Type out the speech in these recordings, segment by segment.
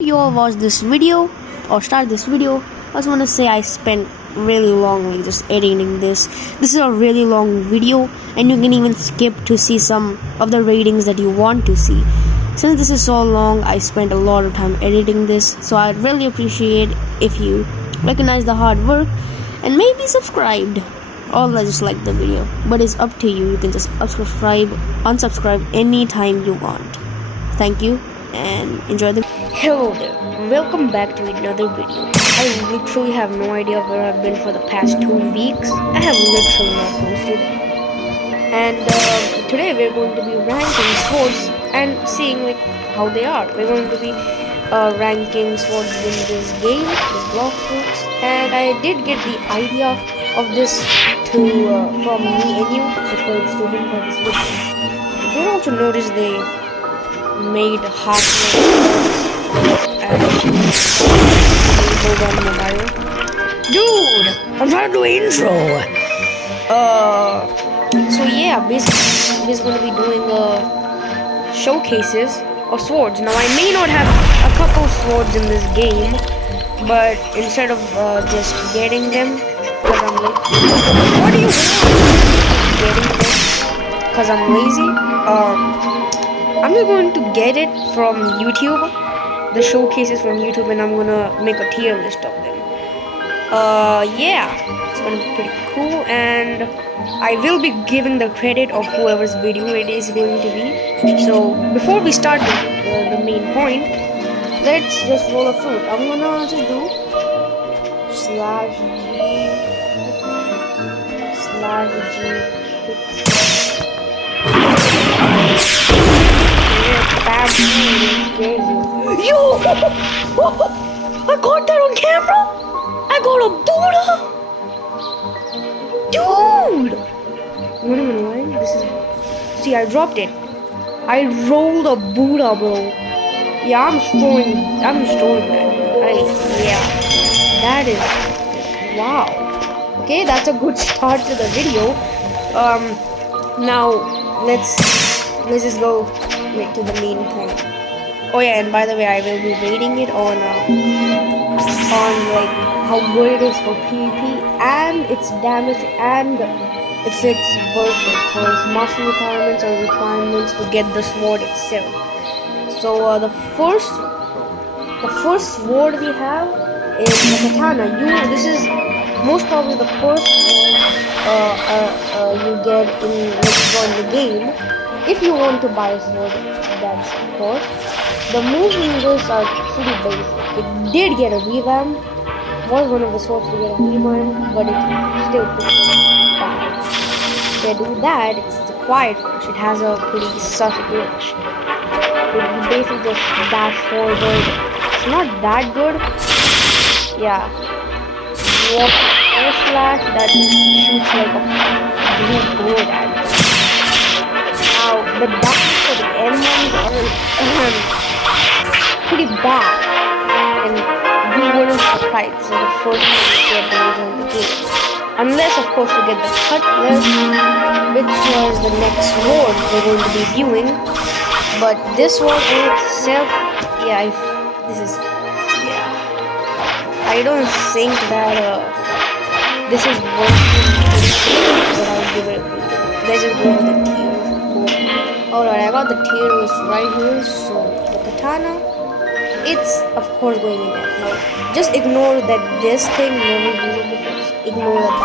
You all watch this video or start this video, I just want to say I spent really long just editing this. This is a really long video, and you can even skip to see some of the ratings that you want to see. Since this is so long, I spent a lot of time editing this, so I'd really appreciate if you recognize the hard work and maybe subscribed. Or just like the video, but it's up to you. You can just unsubscribe anytime you want. Thank you and enjoy the. Hello there, welcome back to another video. I literally have no idea where I've been for the past 2 weeks. I have literally not posted. And today we're going to be ranking swords and seeing how they are. We're going to be ranking swords in this game, this BLOX swords. And I did get the idea of this from me and you because to do for this video. You did also notice they made half and hold on mobile. Dude, I'm trying to do an intro. So yeah, basically we're gonna be doing showcases of swords. Now I may not have a couple swords in this game, but instead of just getting them, because I'm like, what do you want? Getting them because I'm lazy. I'm just going to get it from YouTube, the showcases from YouTube, and I'm gonna make a tier list of them. Yeah, it's gonna be pretty cool, and I will be giving the credit of whoever's video it is going to be. So before we start the main point, let's just roll a fruit. I'm gonna just do Yo! I got that on camera! I got a Buddha! Dude! Wait a minute, this is... See, I dropped it. I rolled a Buddha, bro. Yeah, I'm storing that. Yeah. That is... Wow. Okay, that's a good start to the video. Now, let's just go to the main point. Oh yeah, and by the way, I will be rating it on how good it is for PvP and its damage and if it's worth it for its master requirements or requirements to get the sword itself. So the first sword we have is the katana. This is most probably the first sword you get in the game. If you want to buy a sword, that's of course. The moves in this are pretty basic. It did get a revamp. Was one of the swords to get a revamp, but it's still pretty bad. To do that, it's the quiet rush. It has a pretty sus glitch. You basically just dash forward. It's not that good. Yeah. You walk air slash that shoots like a blue bullet at you. Now, the dashes for the end ones are pretty bad, and we wouldn't fight, so the first one to get those in the game. Unless, of course, you get the cutlass, which was the next sword we're going to be viewing. But this one in itself, yeah, I don't think that this is worth it, but I'll give it a good. Let's just go with the tier. Alright, I got the tier list right here. So the katana, it's of course going in F. Now, just ignore that this thing never uses the first. Ignore that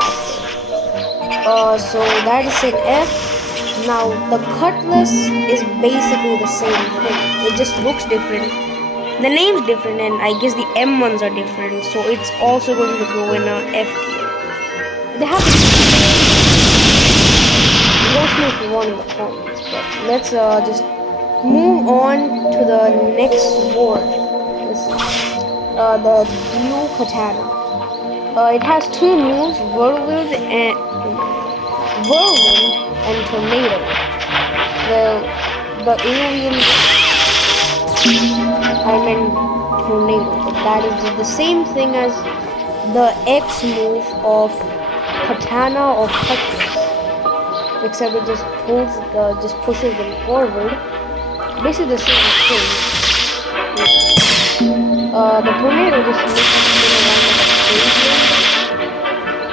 thing. So that is in F. Now the cutlass is basically the same thing. It just looks different. The name's different, and I guess the M ones are different. So it's also going to go in a F tier. They have if you want in the comments, but let's just move on to the next sword. The blue katana. It has two moves: whirlwind and tornado. The alien, I meant tornado, but that is the same thing as the X move of katana or cutlass. Except it just pushes them forward. Basically the same thing. The tornado just makes us spin around like a crazy,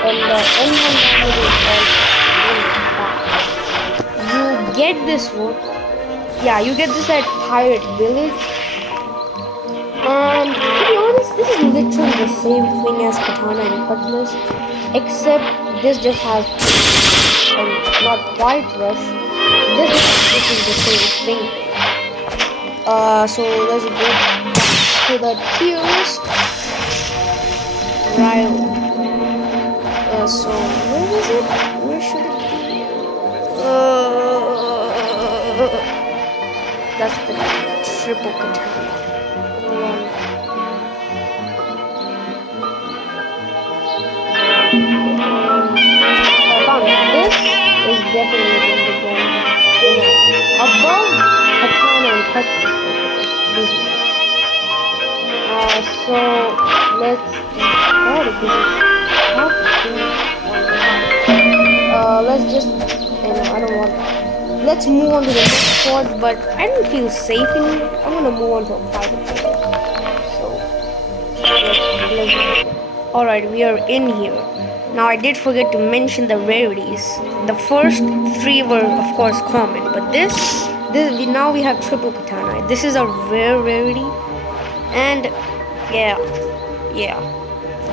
and the N1 damage is also really bad. You get this one. Yeah, you get this at Pirate Village. And to be honest, this is literally the same thing as Katana and Cutlass, except this just has not quite rush. This is the same thing. So let's go back to the tier list. Right. So where is it? Where should it be? That's the triple katana. Hold on. I found it. This is definitely going to go above katana and cutlass. So let's try to do let's just I don't want. Let's move on to the next sword, but I don't feel safe in here. I'm gonna move on to a private sword. So let's alright, we are in here. Now I did forget to mention the rarities. The first three were of course common, but now we have triple katana. This is a rare rarity, and yeah,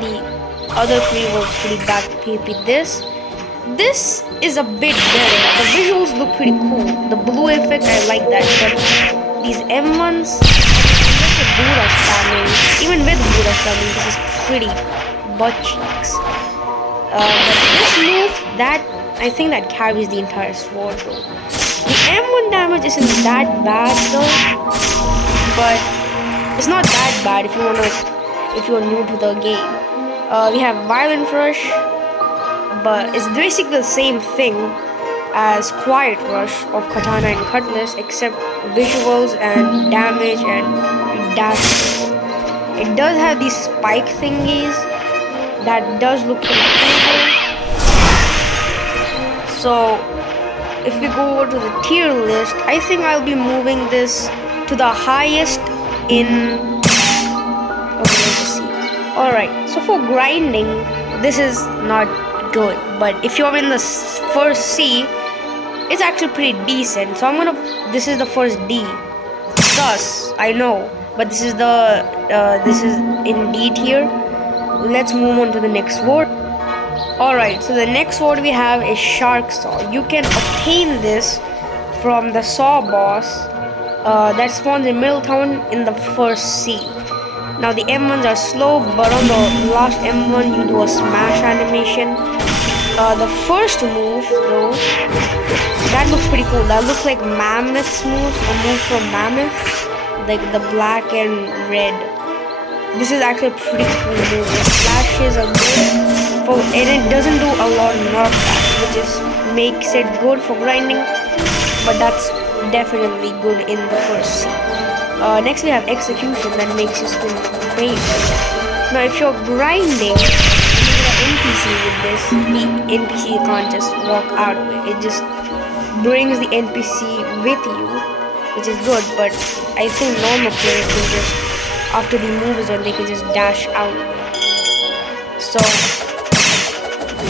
the other three were pretty bad PP. This is a bit better. The visuals look pretty cool. The blue effect, I like that. But these M1s, with Buddha spamming, even with Buddha spamming, this is pretty butt cheeks. But this move, I think that carries the entire sword though. The M1 damage isn't that bad though, but it's not that bad if you're new to the game. We have Violent Rush, but it's basically the same thing as Quiet Rush of Katana and Cutlass, except visuals and damage and dash. It does have these spike thingies that does look pretty cool. So if we go over to the tier list, I think I'll be moving this to the highest in. Okay, let's just see. Alright, so for grinding, this is not good, but if you're in the first C, it's actually pretty decent. So this is the first D. Thus, I know, but this is in D tier. Let's move on to the next sword. Alright, so the next sword we have is Shark Saw. You can obtain this from the Saw boss that spawns in Middletown in the first C. Now the M1s are slow, but on the last M1 you do a smash animation. The first move though, that looks pretty cool. That looks like Mammoth's moves, a move from Mammoth, like the black and red. This is actually a pretty cool move. The flashes are good, and it doesn't do a lot of knockback, which makes it good for grinding. But that's definitely good in the first scene. Next we have Execution, that makes you spin crazy. Now if you're grinding, NPC with this, the NPC can't just walk out of it. It just brings the NPC with you, which is good, but I think normal players can just, after the move is done, they can just dash out of it. So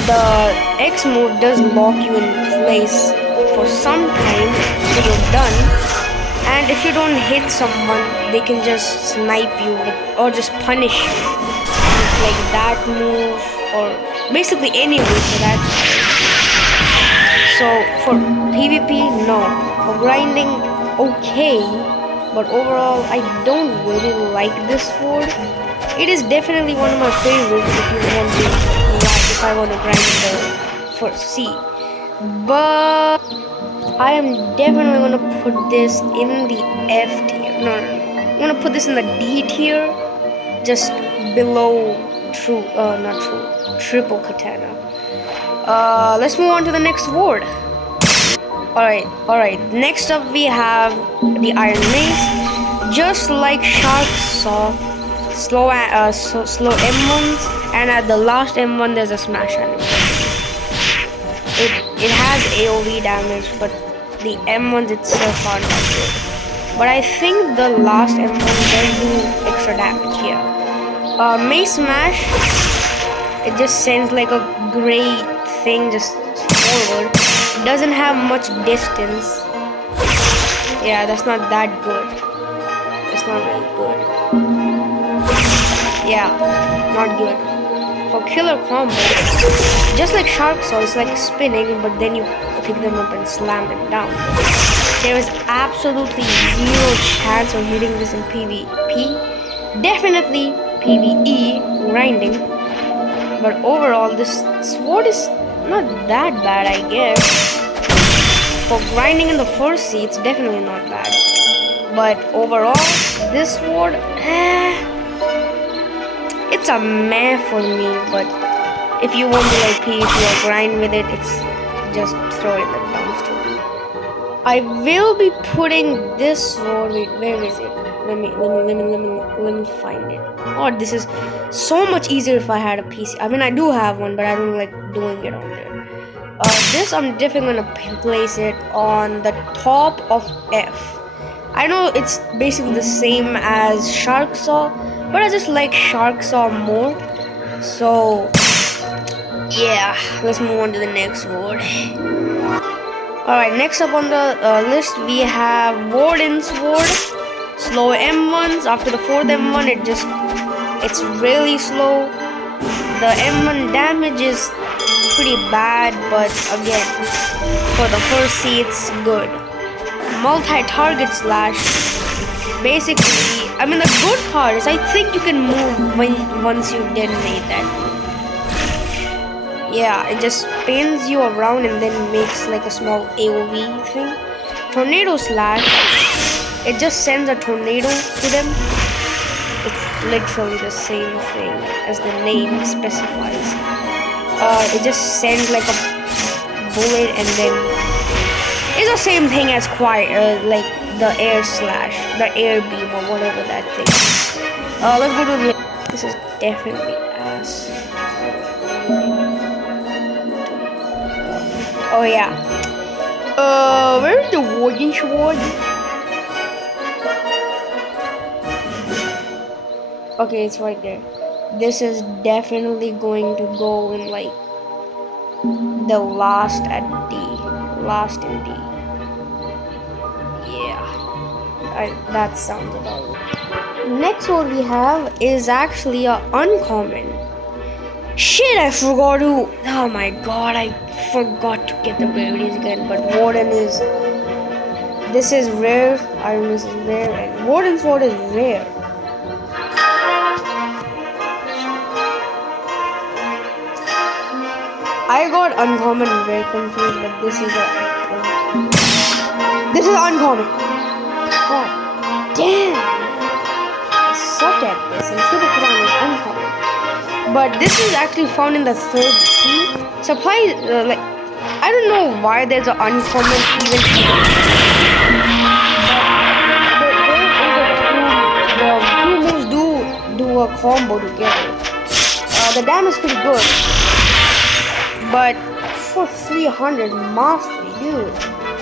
the X move does lock you in place for some time till you're done, and if you don't hit someone, they can just snipe you or just punish you with like that move, or basically any move for that. So for PvP, no. For grinding, okay. But overall, I don't really like this sword. It is definitely one of my favorites if I want to grind the first C. But I am definitely going to put this in the F tier. No. I'm going to put this in the D tier, just below triple katana. Let's move on to the next sword. Alright. Next up we have the Iron Mace. Just like Shark Saw, slow M1s, and at the last M1 there's a smash animation. It has AoE damage, but the M1s itself aren't that good. But I think the last M1 does do extra damage. Yeah. Mace Smash. It just sends like a gray thing just forward. It doesn't have much distance. Yeah, that's not that good. It's not really good. Yeah, not good. For killer combo, just like Shark Saw, it's like spinning, but then you pick them up and slam them down. There is absolutely zero chance of hitting this in PvP. Definitely PvE grinding. But overall, this sword is not that bad, I guess. For grinding in the first sea, it's definitely not bad. But overall, this sword, it's a meh for me. But if you want to like PvP or grind with it, it's just throw it in the dumpster. I will be putting this sword. Wait, where is it? Let me find it. Oh, this is so much easier if I had a PC. I mean, I do have one, but I don't like doing it on there. This I'm definitely gonna place it on the top of F. I know it's basically the same as Shark Saw, but I just like Shark Saw more. So yeah, let's move on to the next sword. Alright, next up on the list we have Warden Sword. Slow M1s. After the 4th M1, it's really slow. The M1 damage is pretty bad, but again, for the first C, it's good. Multi-target slash. Basically, I mean the good part is I think you can move once you detonate that. Yeah, it just spins you around and then makes like a small AoE thing. Tornado Slash, it just sends a tornado to them. It's literally the same thing as the name specifies. It just sends like a bullet and then it's the same thing as like the air slash, the air beam or whatever that thing is. Let's go to the... This is definitely ass. Oh yeah. Where's the Warden Sword? Okay, it's right there. This is definitely going to go in like the last at D. Last in D. Yeah. That sounds about right. Next one we have is actually a uncommon. Shit, I forgot to... Oh my god, I forgot to get the rarities again. But Warden is... This is rare. Ironus is rare. And Warden Sword is rare. I got uncommon and very confused, but this is this is uncommon. God damn. I suck at this. I should have put on an uncommon. But this is actually found in the 3rd sea. Supply, like, I don't know why there's an uncommon even. The two moves do a combo together. The damage is pretty good. But for 300 mastery, dude.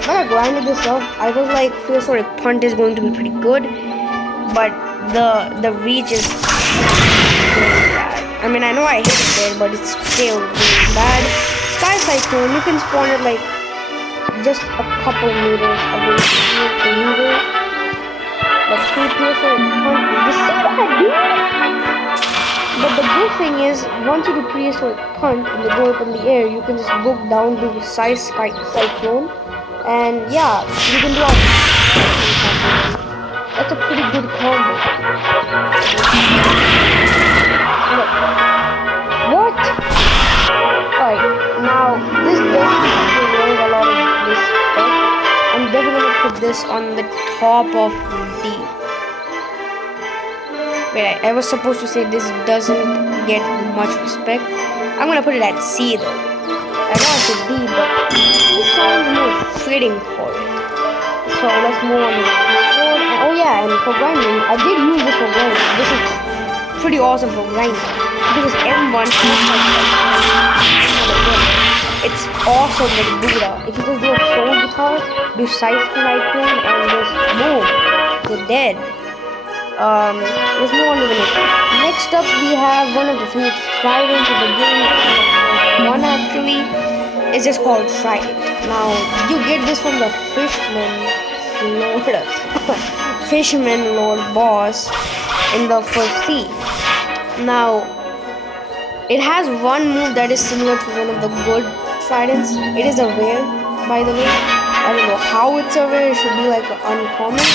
When I grinded this up, I was like, Prehistoric Punt is going to be pretty good. But the reach is really bad. I mean, I know I hit it there, but it's still really bad. Sky Cyclone, you can spawn it like just a couple meters away from the meter. But Prehistoric Punt, you see that, dude? But the good thing is, once you do Prehistoric Punt and you go up in the air, you can just look down to Sky Cyclone. And yeah, you can do all. That's a pretty good combo. Look. What? Alright, now this definitely really a lot of this stuff. I'm definitely gonna put this on the top of D. Wait, I was supposed to say this doesn't get much respect. I'm gonna put it at C though. I know it's a D, but this sounds more fitting for it. So let's move on to this sword. And, oh yeah, and for grinding, I did use this for grinding. This is pretty awesome for grinding. This is M1. It's awesome with Buddha. If you just do a soul guitar, do Scythe Cyclone, and just boom, you're dead. Let's move on to the next. Next up, we have one of the favorite tridents of the game. One actually is just called trident. Now you get this from the Lord, Fisherman Lord boss in the first sea. Now it has one move that is similar to one of the good tridents. It is a rare, by the way. I don't know how it's a rare. It should be like an uncommon.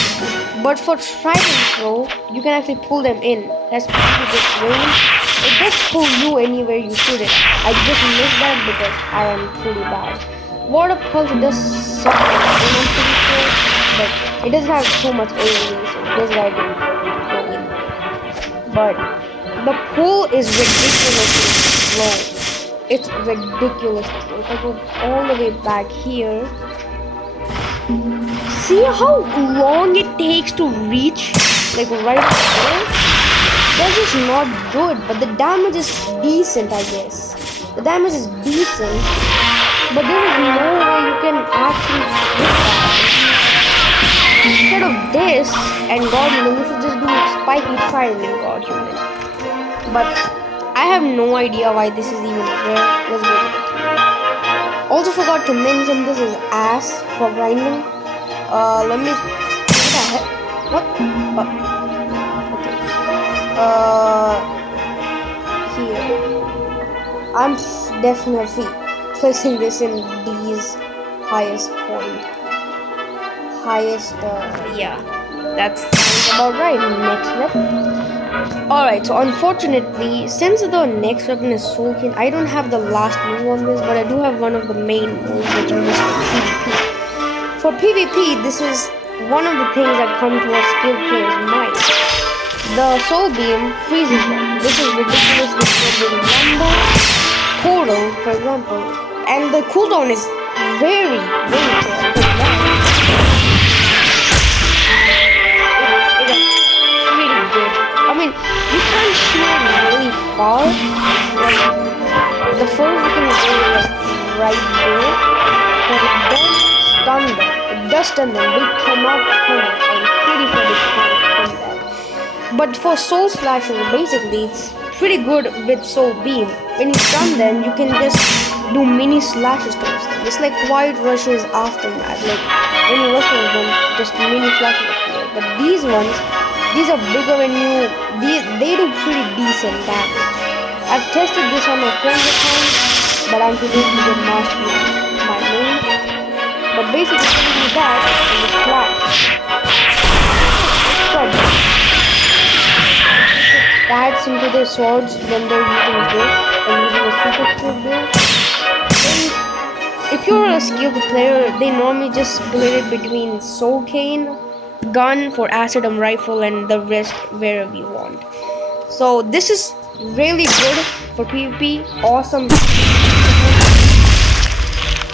But for tridents, though, you can actually pull them in. That's pretty good range. It does pull you anywhere you shoot it. I just missed that because I am pretty bad. Water pulse does suck, I'm pretty sure, but it doesn't have so much AoE, so this guy didn't go in. But the pull is ridiculously slow. It's ridiculously slow. If I go all the way back here, see how long it takes to reach, like right there? That's just not good, but the damage is decent, I guess. The damage is decent, but there is no way you can actually hit that. Instead of this and God Human, you should just do spiky trident and God Human. But I have no idea why this is even there. Let's go with it. Also forgot to mention this is ass for grinding. Let me. What the heck? What? Okay. Here. I'm definitely placing this in D's highest point. Yeah. That sounds about right. Next weapon. Alright, so unfortunately, since the next weapon is Soul King, I don't have the last move on this, but I do have one of the main moves, which is for PvP. For PvP, this is one of the things that come to a skilled player's mind. The Soul Beam freezes them. This is ridiculously good with Rumble, Portal, for example, and the cooldown is very, very good. I mean, you can't shoot really far. The first you can go like right there, but it does stun them. It does stun them. They cannot kill it. I'm pretty sure they can't kill that. But for Soul Slashes, basically, it's pretty good with Soul Beam. When you stun them, you can just do mini slashes towards them. It's like Quiet Rush's Aftermath. Like when you rush towards them, just mini slashes appear. But these ones, these are bigger when they do pretty decent damage. I've tested this on my friend's account, but I'm too lazy to get mastery my main. But basically, when you do that, and you flash. Stats into their swords when they're using this and using a super skill build. If you're a skilled player, they normally just split it between Soul Cane, gun for Acidum rifle, and the rest wherever you want. So this is really good for PvP. Awesome.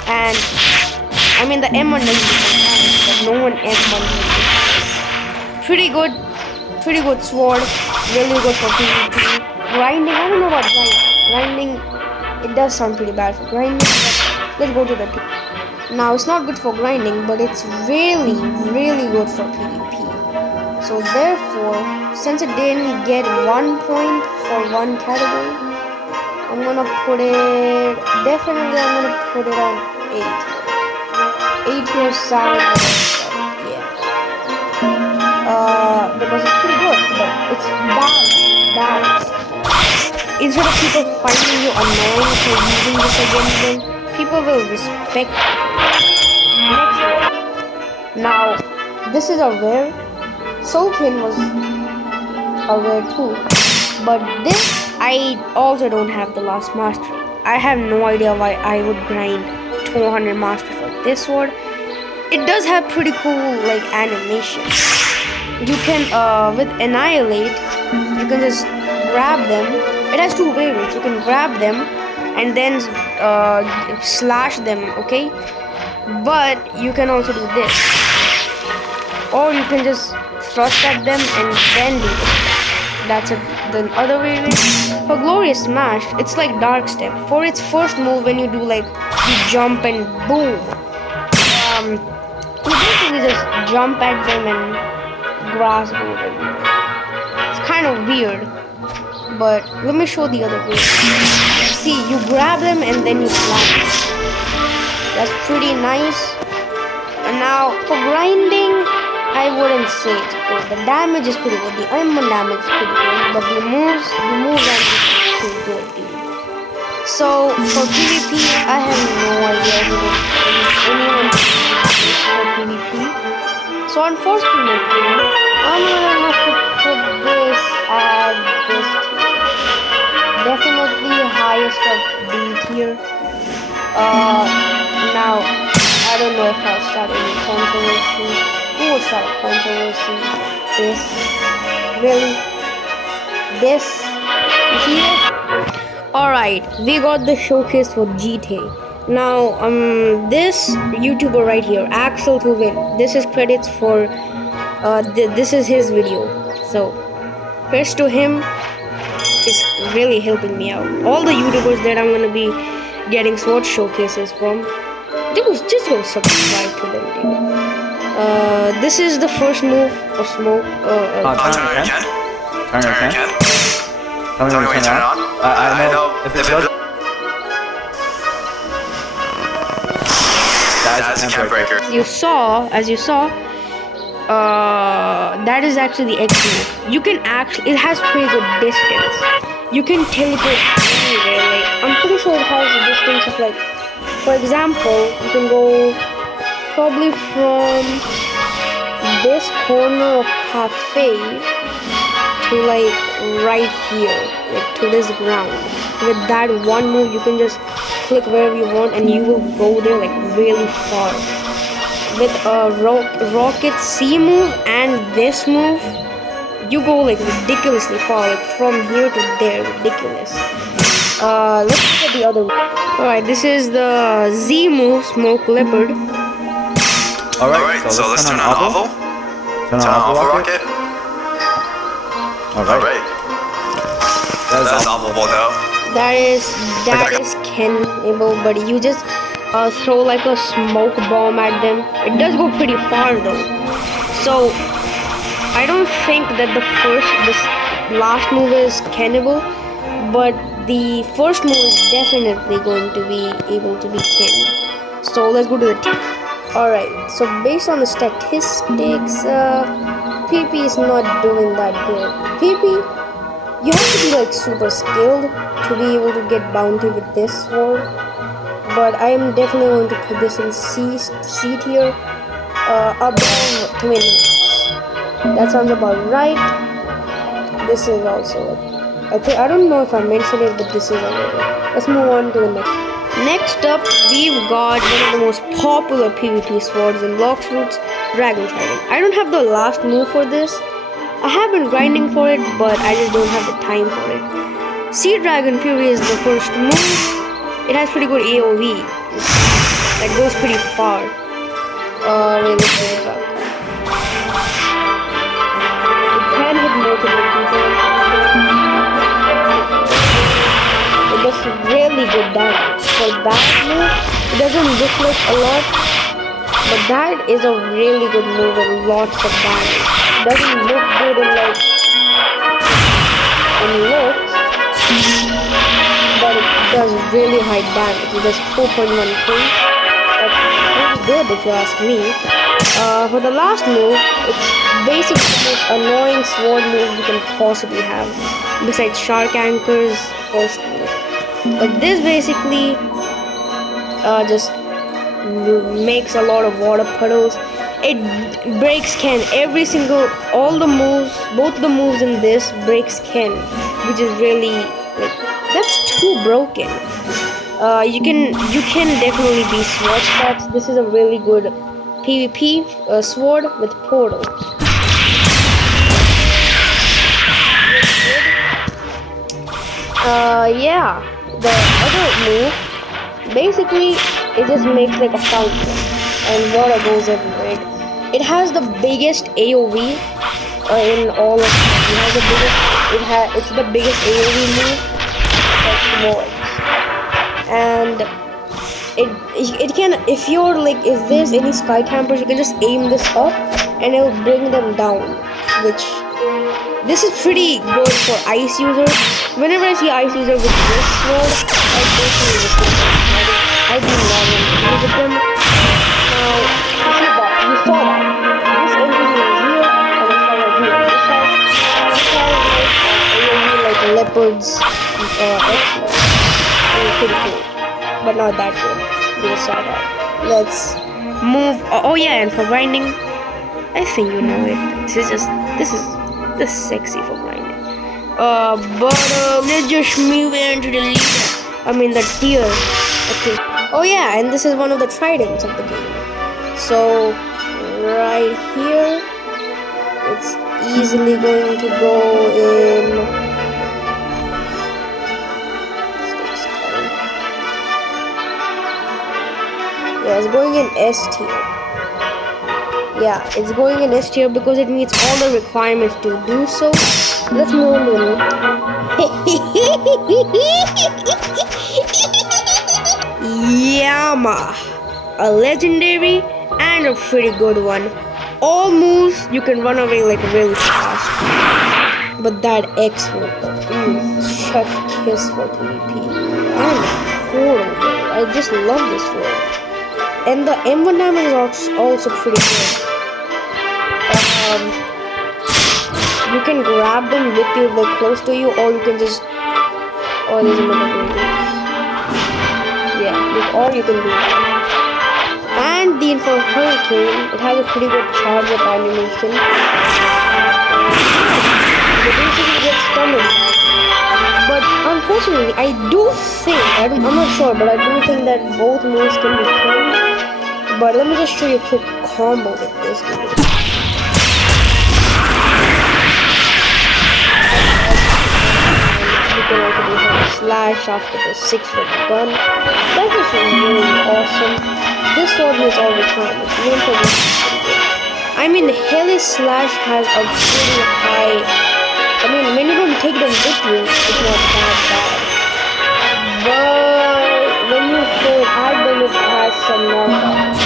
And I mean the M1 doesn't damage, but no one M1 uses. Pretty good sword. Really good for PvP. Grinding, I don't know about grinding. It does sound pretty bad for grinding, but let's go to the tip. Now it's not good for grinding, but it's really good for PvP. So therefore, since it didn't get 1 point for one category, I'm gonna put it, definitely I'm gonna put it on 8. 8 here sounds, yeah. Because it's pretty good, but it's bad. Instead of people finding you annoying for using this against them, people will respect you. Now, this is a rare. Soul King was a rare too. But this, I also don't have the last mastery. I have no idea why I would grind 200 mastery for this sword. It does have pretty cool like animations. You can, with Annihilate, you can just grab them. It has 2 variants. You can grab them and then slash them, okay? But you can also do this. Or you can just thrust at them and then do this. That's the other variant. For Glorious Smash, it's like Dark Step. For its first move, when you do like, you jump and boom. You basically just jump at them and grass over them. kind of weird, but let me show the other way. See, you grab them and then you slap them. That's pretty nice. And now for grinding, I wouldn't say it's good. The damage is pretty good. The element damage is pretty good, but the move damage is pretty good, dude. So for PvP, I have no idea if anyone for PvP. So unfortunately, I'm gonna have to put this at this tier. Definitely highest of B tier. Now I don't know if I'll start any controversy. Who will start a controversy? This, really? This here? Alright, we got the showcase for GTA. Now, this YouTuber right here, Axel to win. This is credits for, this is his video. So, here's to him. Is really helping me out. All the YouTubers that I'm gonna be getting sword showcases from, just go subscribe to them, dude. This is the first move of smoke. Turn it again. Tell me when you turn it on. I know if it does. That is a camp breaker. As you saw, that is actually the X move. You can actually, it has pretty good distance. You can teleport anywhere. Like, I'm pretty sure it has a distance of like, for example, you can go probably from this corner of cafe to like right here, like to this ground. With that one move, you can just click wherever you want and you will go there like really far. With a rocket C move and this move, you go like ridiculously far, like from here to there, ridiculous. Let's look at the other one. Alright, this is the Z move, Smoke Leopard. Alright, so let's turn on Ovo. Turn on Ovo Rocket. Alright. That's Ovo though. That is cannibal, but you just throw like a smoke bomb at them. It does go pretty far though. So I don't think that this last move is cannibal, but the first move is definitely going to be able to be canned. So let's go to the team. Alright, so based on the statistics, PP is not doing that good. PP, you have to be like super skilled to be able to get bounty with this sword. But I am definitely going to put this in C tier, above 20. That sounds about right. This is also it. I don't know if I mentioned it, but this is already. Let's move on to the next. Next up, we've got one of the most popular PvP swords in BLOX routes, Dragon Trident. I don't have the last move for this. I have been grinding for it, but I just don't have the time for it. Sea Dragon Fury is the first move. It has pretty good AoV. That goes pretty far. Wait, let's get it back. It can hit multiple people. It does really good damage. For that move, it doesn't look like a lot, but that is a really good move with lots of damage. It doesn't look good in looks, but it does really high damage. It does 4.1 points. That's pretty good if you ask me. For the last move, it's basically the most annoying sword move you can possibly have, besides Shark Anchor's first move. But this basically just makes a lot of water puddles. It breaks Ken. All the moves, both the moves in this breaks Ken, which is really like, that's too broken. You can definitely be sword stats. This is a really good PvP sword with portal. Yeah, the other move basically it just makes like a fountain and water goes everywhere. It has the biggest AoV in all of it. It's the biggest AoV move of swords. And it can, if you're like, is there's any sky campers, you can just aim this up and it'll bring them down, which This is pretty good for ice users. Whenever I see ice user with this sword, I personally just think I've been loving to use with them. Now, you saw that. This entity is here, and it's over here. This has like leopards, X-Men. Pretty cool, but not that good. You just saw that. Let's move. Oh yeah, and for grinding, I think you know it. This is sexy for grinding. Let's just move into the leader. I mean the tier. Okay. Oh yeah, and this is one of the tridents of the game. So right here, it's easily going to go in. Yeah, it's going in S tier. Yeah, it's going in S tier because it meets all the requirements to do so. Let's move on. Yama, a legendary and a pretty good one. All moves you can run away like really fast. But that X move, chef kiss for PvP. And horrible. I just love this one. And the M1 damage is also pretty good. You can grab them with you, like close to you, or you can just. Oh, there's another way. Yeah, or you can do that. And the Info Hurricane, it has a pretty good charge up animation. It basically gets stunned. But unfortunately, I do think, I'm not sure, but I do think that both moves can be killed. But let me just show you a quick combo with this dude. You can also do a slash after the 6-foot gun. That is really awesome. This sword meets all requirements. Even for this is pretty good. I mean, Hellish Slash has a pretty high. I mean, when you don't take them with you, it's not that bad. But when you throw it at them, it has some knockback.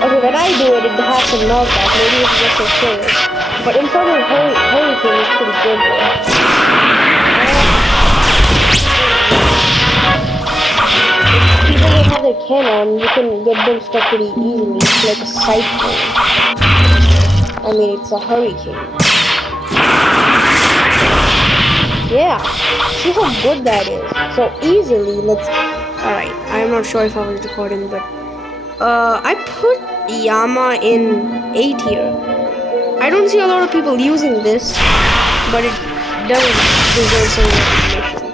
Okay, when I do it, it has some knockback. Maybe it's just a killer. But in front of Hurricane, it's pretty good though. If people don't have their cannon, you can get them stuck pretty easily. It's like a cyclone. I mean, it's a hurricane. Yeah, see how good that is. So easily, alright, I'm not sure if I was recording, but I put Yama in A tier. I don't see a lot of people using this, but it does deserve some recognition.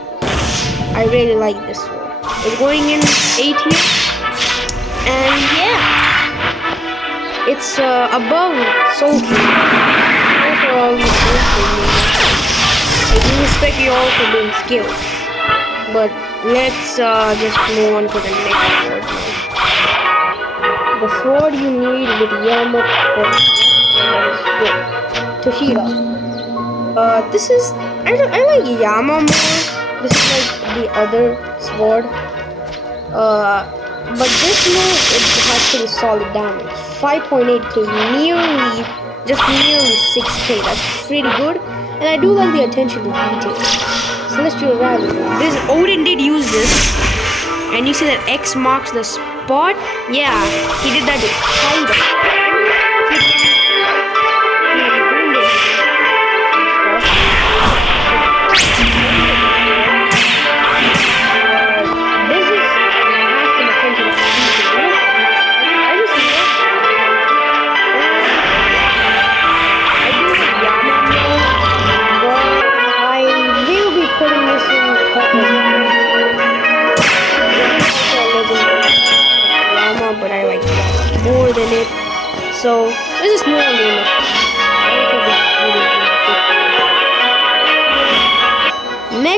I really like this one. It's going in A tier, and yeah, it's above Soul King. Overall, I do respect you all for being skilled, but let's just move on to the next sword now. The sword you need with Yama is good. Toshida. This is I like Yama more. This is like the other sword. But this move it has pretty solid damage. 5.8k, just nearly 6k. That's pretty good. And I do like the attention to detail. Celestial Rally. Odin did use this. And you see that X marks the spot? Yeah, he did that to hide it. But I like Yama more than it. So let's just move on to the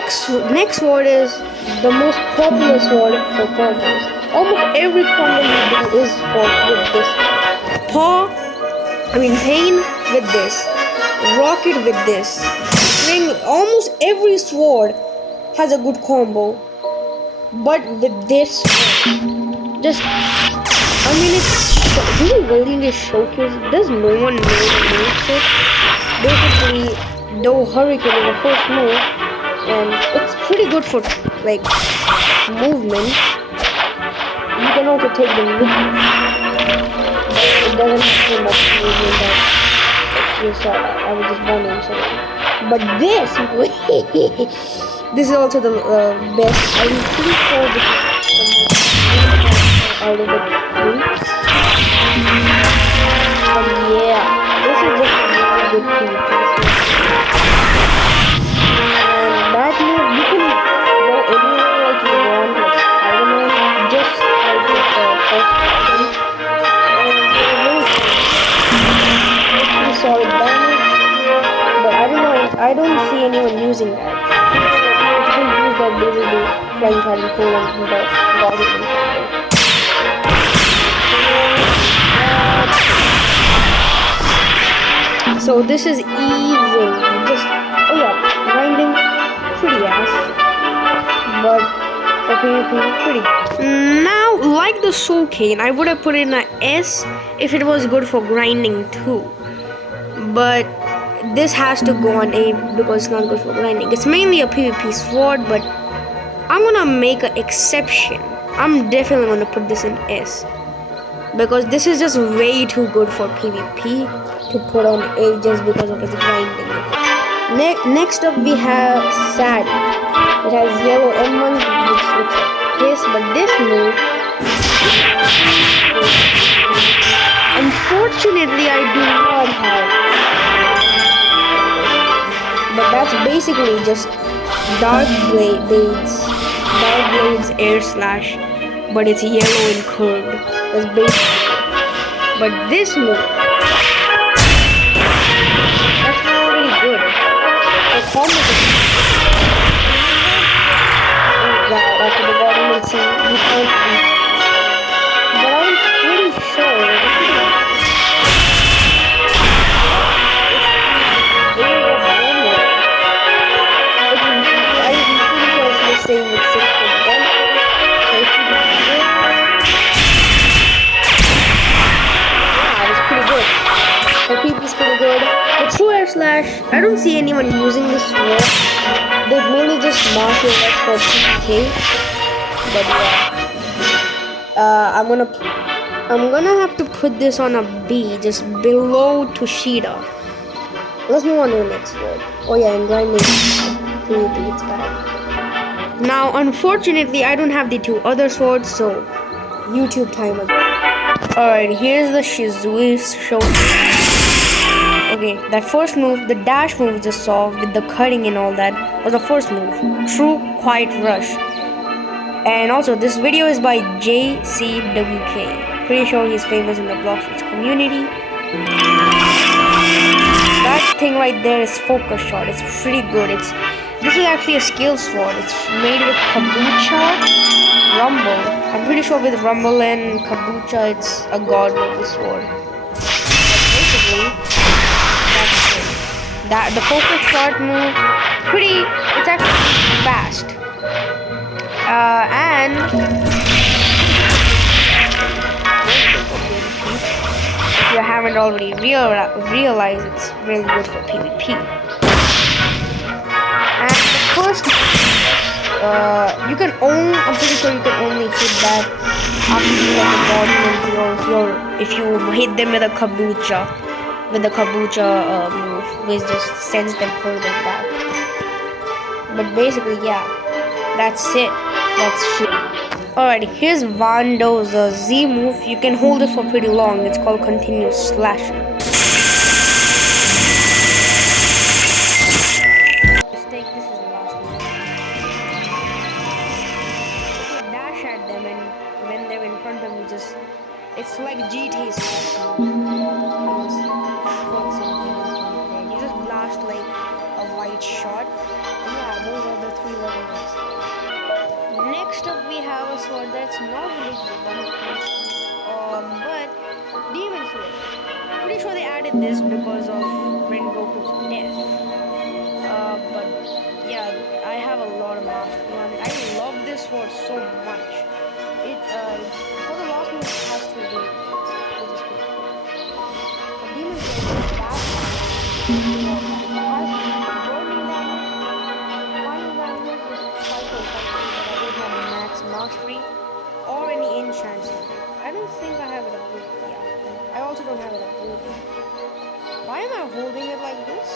next sword is the most popular sword for combos. Almost every combo you do is with this. Pain with this. Rocket with this. String. Almost every sword has a good combo. But with this, do we really need to showcase it? Does no one know the moveset? basically, though Hurricane is the first move, and it's pretty good for like movement. You can also take them with you. It doesn't have too much movement that you saw. I was just wondering. So, but this, this is also the best. I'm pretty sure this is the most out of the three. But yeah, this is just a really good PvP. And that move, you can go anywhere like you want, like Spider-Man, just like with the first one. And it's really pretty solid damage. But I don't know, I don't see anyone using that. People use that basically flying Titan Cool and the Guardian combo. So this is easy. Just, oh yeah, grinding, pretty ass. But for PvP, pretty good. Now, like the Soul Cane, I would have put in an S if it was good for grinding too. But this has to go on A because it's not good for grinding. It's mainly a PvP sword, but I'm gonna make an exception. I'm definitely gonna put this in S. Because this is just way too good for PvP to put on A just because of its grinding. Next up we have Sad. It has yellow M1 which looks like this, but this move, unfortunately I do not have. But that's basically just Dark Blades Air Slash, but it's yellow and curved. That's basically. But this move, that's pretty good. The combo is after the bottom and see you can't beat. But I'm pretty sure same with 6 for them. So it should be good. Yeah, it's pretty good. The PP is pretty good. The True Air Slash, I don't see anyone using this sword. They mainly just martial arts for PK. But yeah. I'm gonna have to put this on a B, just below Tushida. Let's move on to the next sword. Oh yeah, and grinding PvP, it's bad. Now, unfortunately, I don't have the two other swords, so YouTube time again. Alright, here's the Shizui show. Okay, that first move, the dash move we just saw with the cutting and all that, was the first move. True Quiet Rush. And also, this video is by JCWK. Pretty sure he's famous in the BLOX community. That thing right there is focus shot. It's pretty good. This is actually a skill sword. It's made with Kabucha, Rumble. I'm pretty sure with Rumble and Kabucha, it's a god level sword. But basically, that's it. The focus shot move, it's actually fast. And if you haven't already realized, it's really good for PvP. And the first, I'm pretty sure you can only hit that after you have the body, or if you hit them with a Kabucha, move, which just sends them further back. But basically, yeah, that's it. That's shit. Alright, here's Vando's Z move. You can hold it for pretty long. It's called Continuous Slashing. It's like GT stuff. You just blast like a white shot. And yeah, those are the 3 levels. Next up we have a sword that's not really good, but Demon Sword. Pretty sure they added this because of Rengoku's death. But yeah, I have a lot of mastery on it. I love this sword so much. For the last move, it has to do. For Demon Sword, mastery or any enchants. I don't think I have it upgraded. Yeah, I also don't have it upgraded. Why am I holding it like this?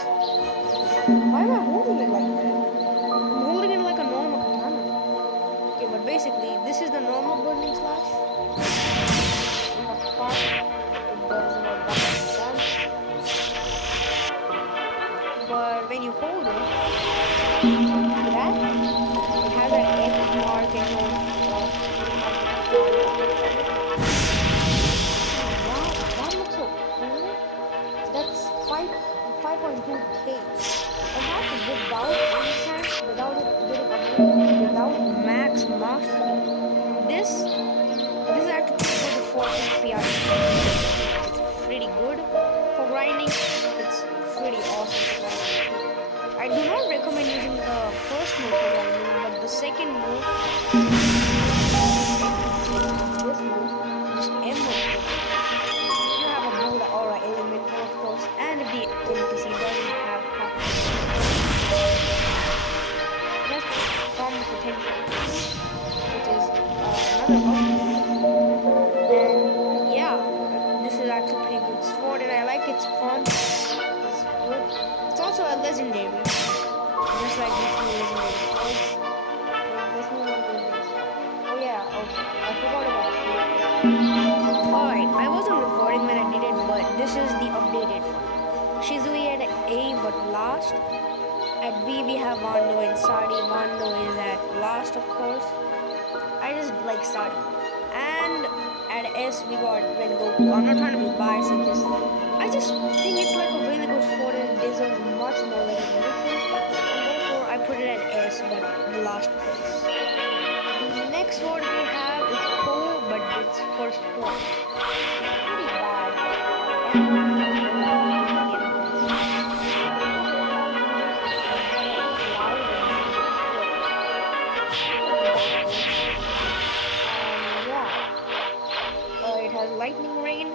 Why am I holding it like that? I'm holding it like a normal katana. Okay, but basically, this is the normal burning slash. In the part, it does about that. But when you hold it, that it has an X mark and no. Wow, that looks so cool. That's 5.2k. And that's without enchant, without it getting upgraded, without max mastery. This is actually good for PR. It's pretty good for grinding. It's pretty awesome for grinding. I do not recommend using the first move for grinding, but the second move, this move, just M move. You have a Buddha aura elemental, of course, and if the NPC doesn't have half, that's combo potential, which is another upgrade. And yeah, this is actually pretty good sword, and I like its font. It's good. It's also a legendary, just like these two legendary swords. Let's move on to the next. Oh yeah, okay, I forgot about the Alright, I wasn't recording when I did it, but this is the updated one. Shizui at A but last. At B we have Wando and Sadi. Wando is at last, of course. I just like Sadi. And at S we got Red Goku. I'm not trying to be biased, I just think it's like a really good sword and it deserves much more recognition. And therefore I put it at S, but the last place. The next sword we have is Poe, but it's first form. Pretty bad. It has lightning rain.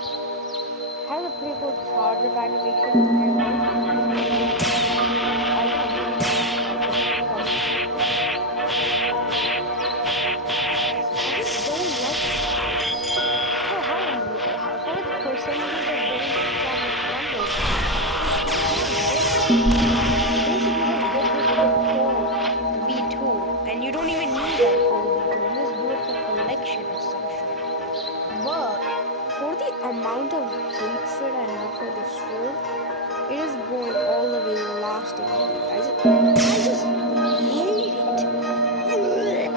Has a pretty good charge of animation. V2, and you don't even need that whole V2. You just do it for collection or some shit. But for the amount of hatred I have for the sword, it is going all the way lasting. I just hate it.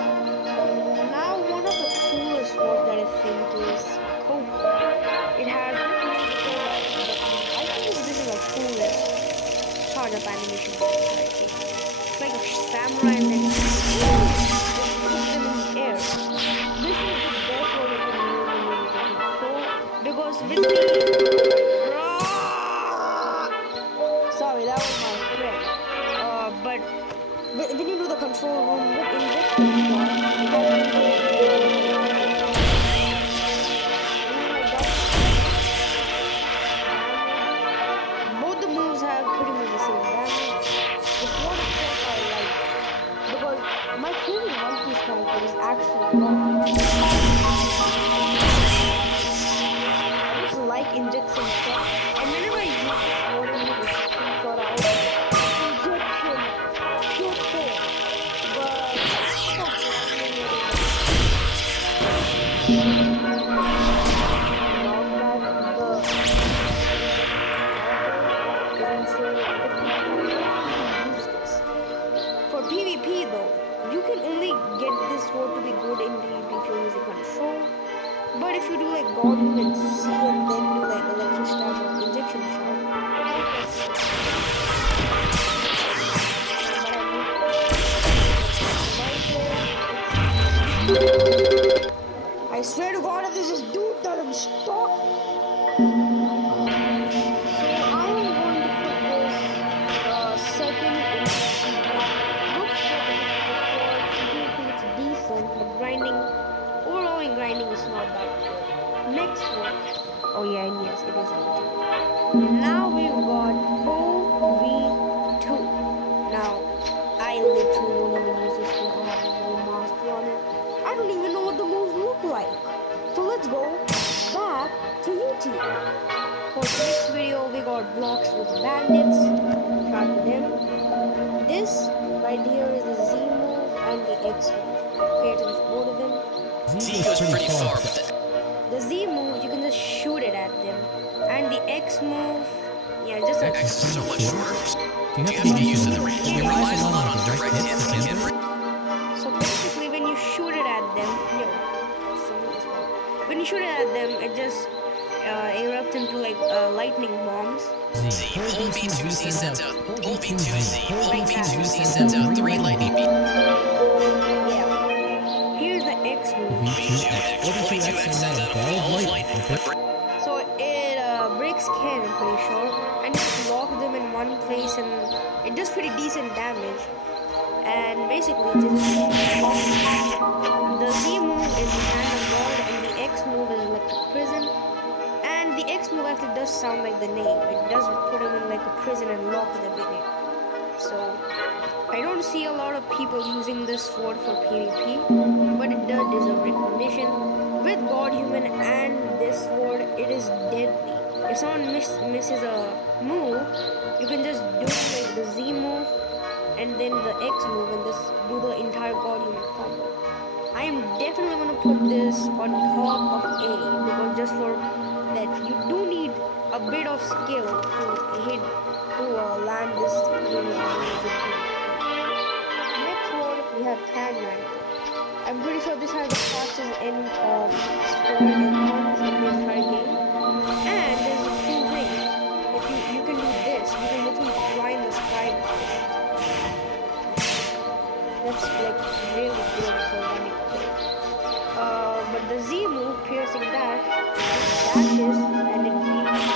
Now one of the coolest swords that I think is Cobra. It has I think this is the coolest charge up animation I think. It's like a samurai and then in the air. This is the best one you can use when you're using control because with the sorry, that was my friend. But when you do the control room with injection, both the moves have pretty much the same damage. The sword itself I like because my favorite One Piece character is actually BLOX. I just like injection shot, and whenever I use the sword and use the shot out, injection, for PvP though, you can only get this sword to be good in PvP if you're using control. But if you do like God and C and then do like electric stab or injection shot, I swear to God, if this is dude doesn't stop. So I am going to put this second in C. Looks like it's decent, but grinding, overall in grinding is not that good. Next one. Oh yeah, and yes, it is empty. Now we've got OV2. Now, I literally don't even use this one. I have no mastery on it. I don't even let's go back to YouTube. For the next video, we got BLOX with bandits. Shout to them. This right here is the Z move and the X move. Pay attention to both of them. Z goes pretty far with it. The Z move, you can just shoot it at them. And the X move, yeah, just like... X is so much shorter. Do you have to get used to the range? It relies a lot on direct hits to get rid. So basically, when you shoot it at them, when you shoot it at them, it just erupts into like lightning bombs. Z, hold B2Z sends out. Hold B2Z. Hold B2Z sends out 3 lightning beams. Yeah. Here's the X move. Hold B2X sends out a ball of lightning. So it breaks can, I'm pretty sure, and you just lock them in one place, and it does pretty decent damage. And basically, the Z move is kind of guard, and the X move is like a prison. And the X move actually does sound like the name. It does put them in like a prison and lock them in it. So I don't see a lot of people using this sword for PvP, but it does deserve recognition. With God Human and this sword, it is deadly. If someone misses a move, you can just do like the Z move and then the X move and just do the entire God Human combo. I am definitely going to put this on top of A, because just for that you do need a bit of skill to land this game. Next one we have Tag Knight. I'm pretty sure this has the fastest end score in the entire game. And there's a cool thing. If you can do this, you can literally fly in the sky. That's like really good for running quick. But the Z move, piercing dash, dashes and it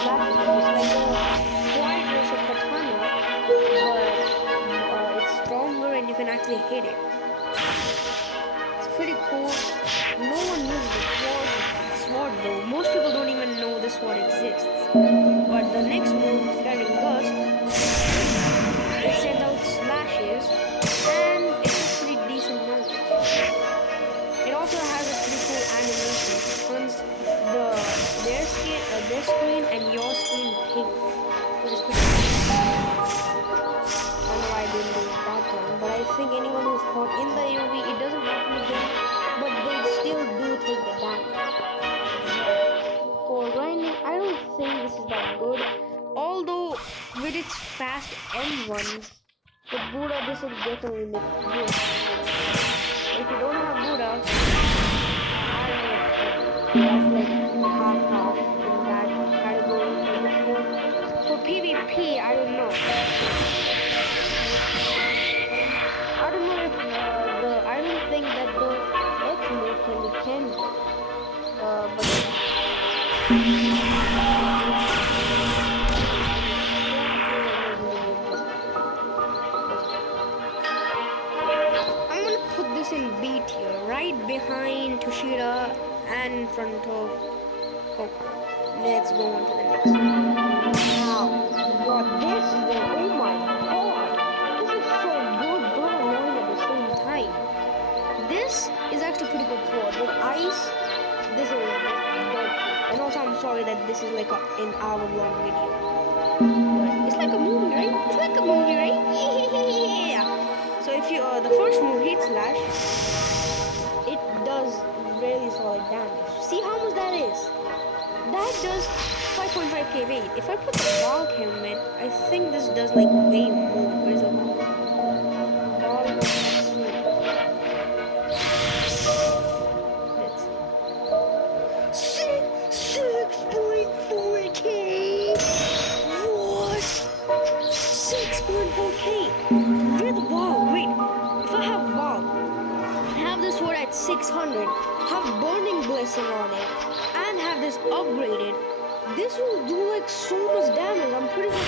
flashes. It's like a wide rush of katana, but it's stronger and you can actually hit it. It's pretty cool. No one uses the sword though. Most people don't even know the sword exists. But the next move, Scattering Gust, it sends out slashes and it's a pretty decent damage. It also has a pretty cool animation. It turns their screen and your screen pink, which is pretty cool. I don't know why I didn't do it that time, but I think anyone who's caught in the AoE, it doesn't happen to them, but they still do take the damage. For grinding, I don't think this is that good, although with its fast M1s, with Buddha, this will definitely make it good. If you don't have Buddha, I don't know, that's like half-half in that category. For PvP, I don't know. I don't know if I don't think that the X move can be canned, but I'm gonna put this in B tier, right behind Tushira and in front of Coco. Let's go on to the next one. Wow, got this though, oh my god, this is so good but annoying at the same time. This is actually pretty good sword. With ice, this is good. And also I'm sorry that this is like an hour-long video. But it's like a movie, right? It's like a movie, right? Yeah. So if you the first move, Heat Slash, it does really solid damage. See how much that is? That does 5.5k weight. If I put the Valk helmet, I think this does like way more. Where's the Valk? Let's see. 6.4k. What? 6.4k with Valk. Wait, if I have Valk, have this sword at 600, have Burning Blessing on it, and have this upgraded, this will do like so much damage. I'm pretty sure.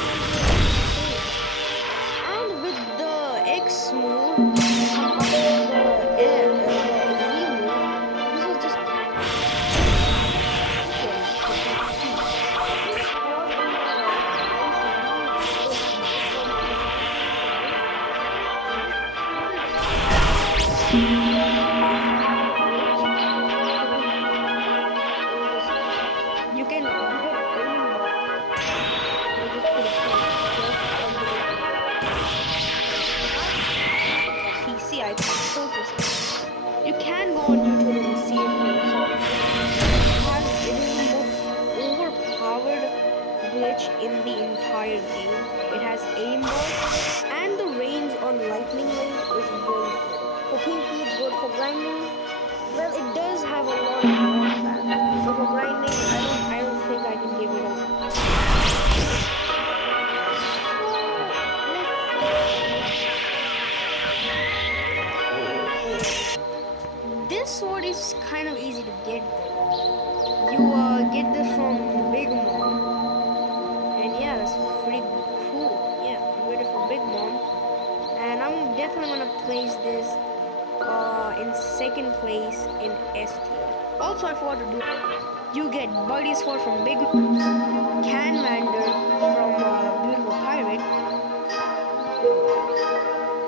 And with the X move, the Z move, this is just fight is very good. For PvP, it's good. For grinding, well, it does have a lot of warfare. So for grinding, I don't think I can give it up. This sword is kind of easy to get though. You get this from Big Mom, and yeah, that's pretty cool. Yeah, you get it from Big Mom, and I'm definitely gonna place this in second place in S tier. Also, I forgot to do. You get Buddy Sword from Big Mom, Canmander from Beautiful Pirate,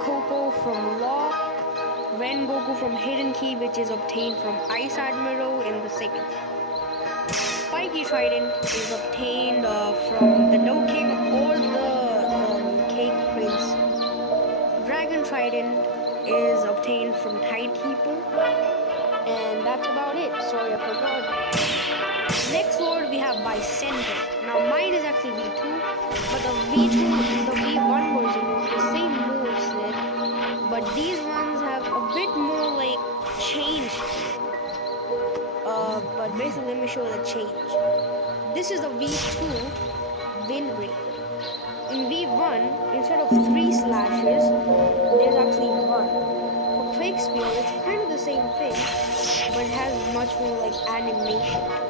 Coco from Law, Rengoku from Hidden Key, which is obtained from Ice Admiral in the second. Spiky Trident is obtained from the Dough King or the Cake Prince. Dragon Trident is obtained from Tidekeeper. And that's about it. Sorry, I forgot. Next sword we have Bicenter. Now mine is actually V2, but the V1 version is the same moveset, but these ones have a bit more like change. But basically, let me show the change. This is the V2 wind rate. In V1, instead of 3 slashes, there's actually 1. For Quake Spear, it's kind of the same thing, but it has much more like animation to it.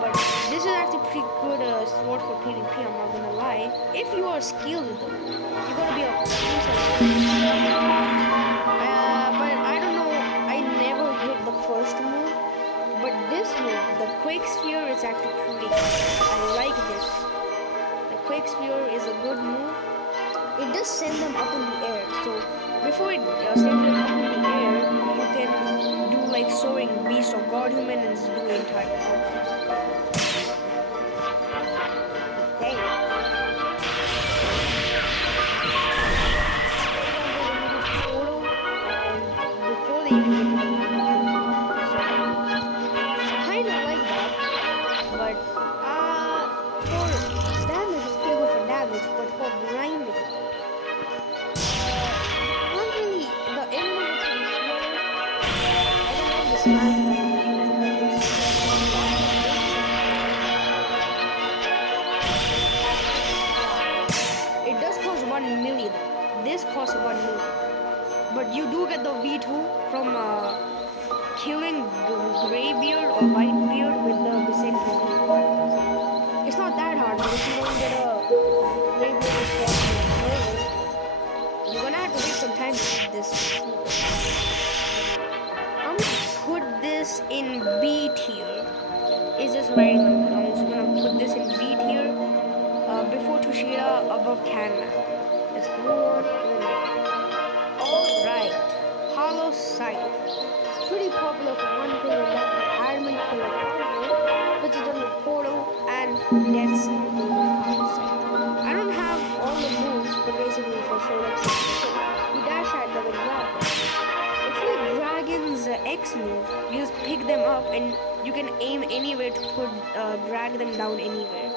But this is actually pretty good sword for PvP, I'm not gonna lie. If you are skilled though, you gotta be a but I don't know, I never hit the first move. But this move, the Quake Sphere, is actually pretty good. I like this. The Quake Sphere is a good move. It does send them up in the air. So before it sends them up in the air, you can do like Soaring Beast or God Human and just do the entire combo. Dang. Before they even get to the kind of like that, but for damage it's pretty good for damage, but for grinding, not really. The end of it is slow. I don't like the smash it does cost 1 million. This costs 1 million, but you do get the V2 from killing Greybeard or Whitebeard with the Vicente. It's not that hard, but if you don't get a Greybeard response, you're gonna have to wait some time to get this. I'm gonna put this in B tier. It's just right in the middle. I'm just gonna put this in B tier before Tushira, above Kanna. Let's move on. Alright, Hollow Sight. Pretty popular for one thing, and that's the Adamant Killer combo, which is done with Portal and Death Cycle. I don't have all the moves, but basically for sure, you dash at them and grab them. It's like Dragon's X move. You just pick them up and you can aim anywhere to drag them down anywhere.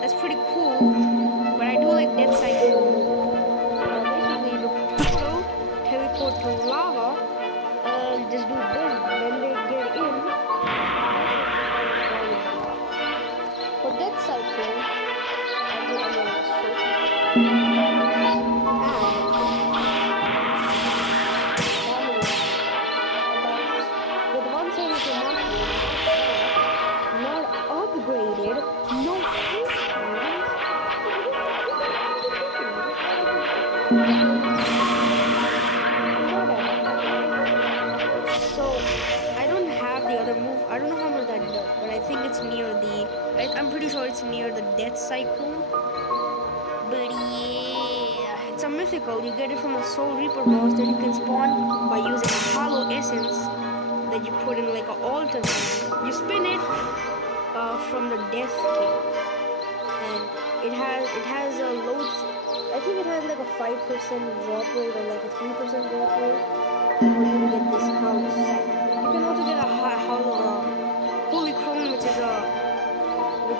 That's pretty cool, but I do like Death Cycle more. Basically, the Portal teleport to lava. Just do this when they get in. For Death Cycle, I do with 172 marking, not upgraded, no the other move. I don't know how much that does, but I think it's near I'm pretty sure it's near the Death Cyclone. But yeah, it's a mythical. You get it from a Soul Reaper boss that you can spawn by using a Hollow Essence that you put in like an altar. You spin it from the Death King, and it has a low. I think it has like a 5% drop rate or like a 3% drop rate for you to get this Hollow Sight. You can also get a Holy Chrome, which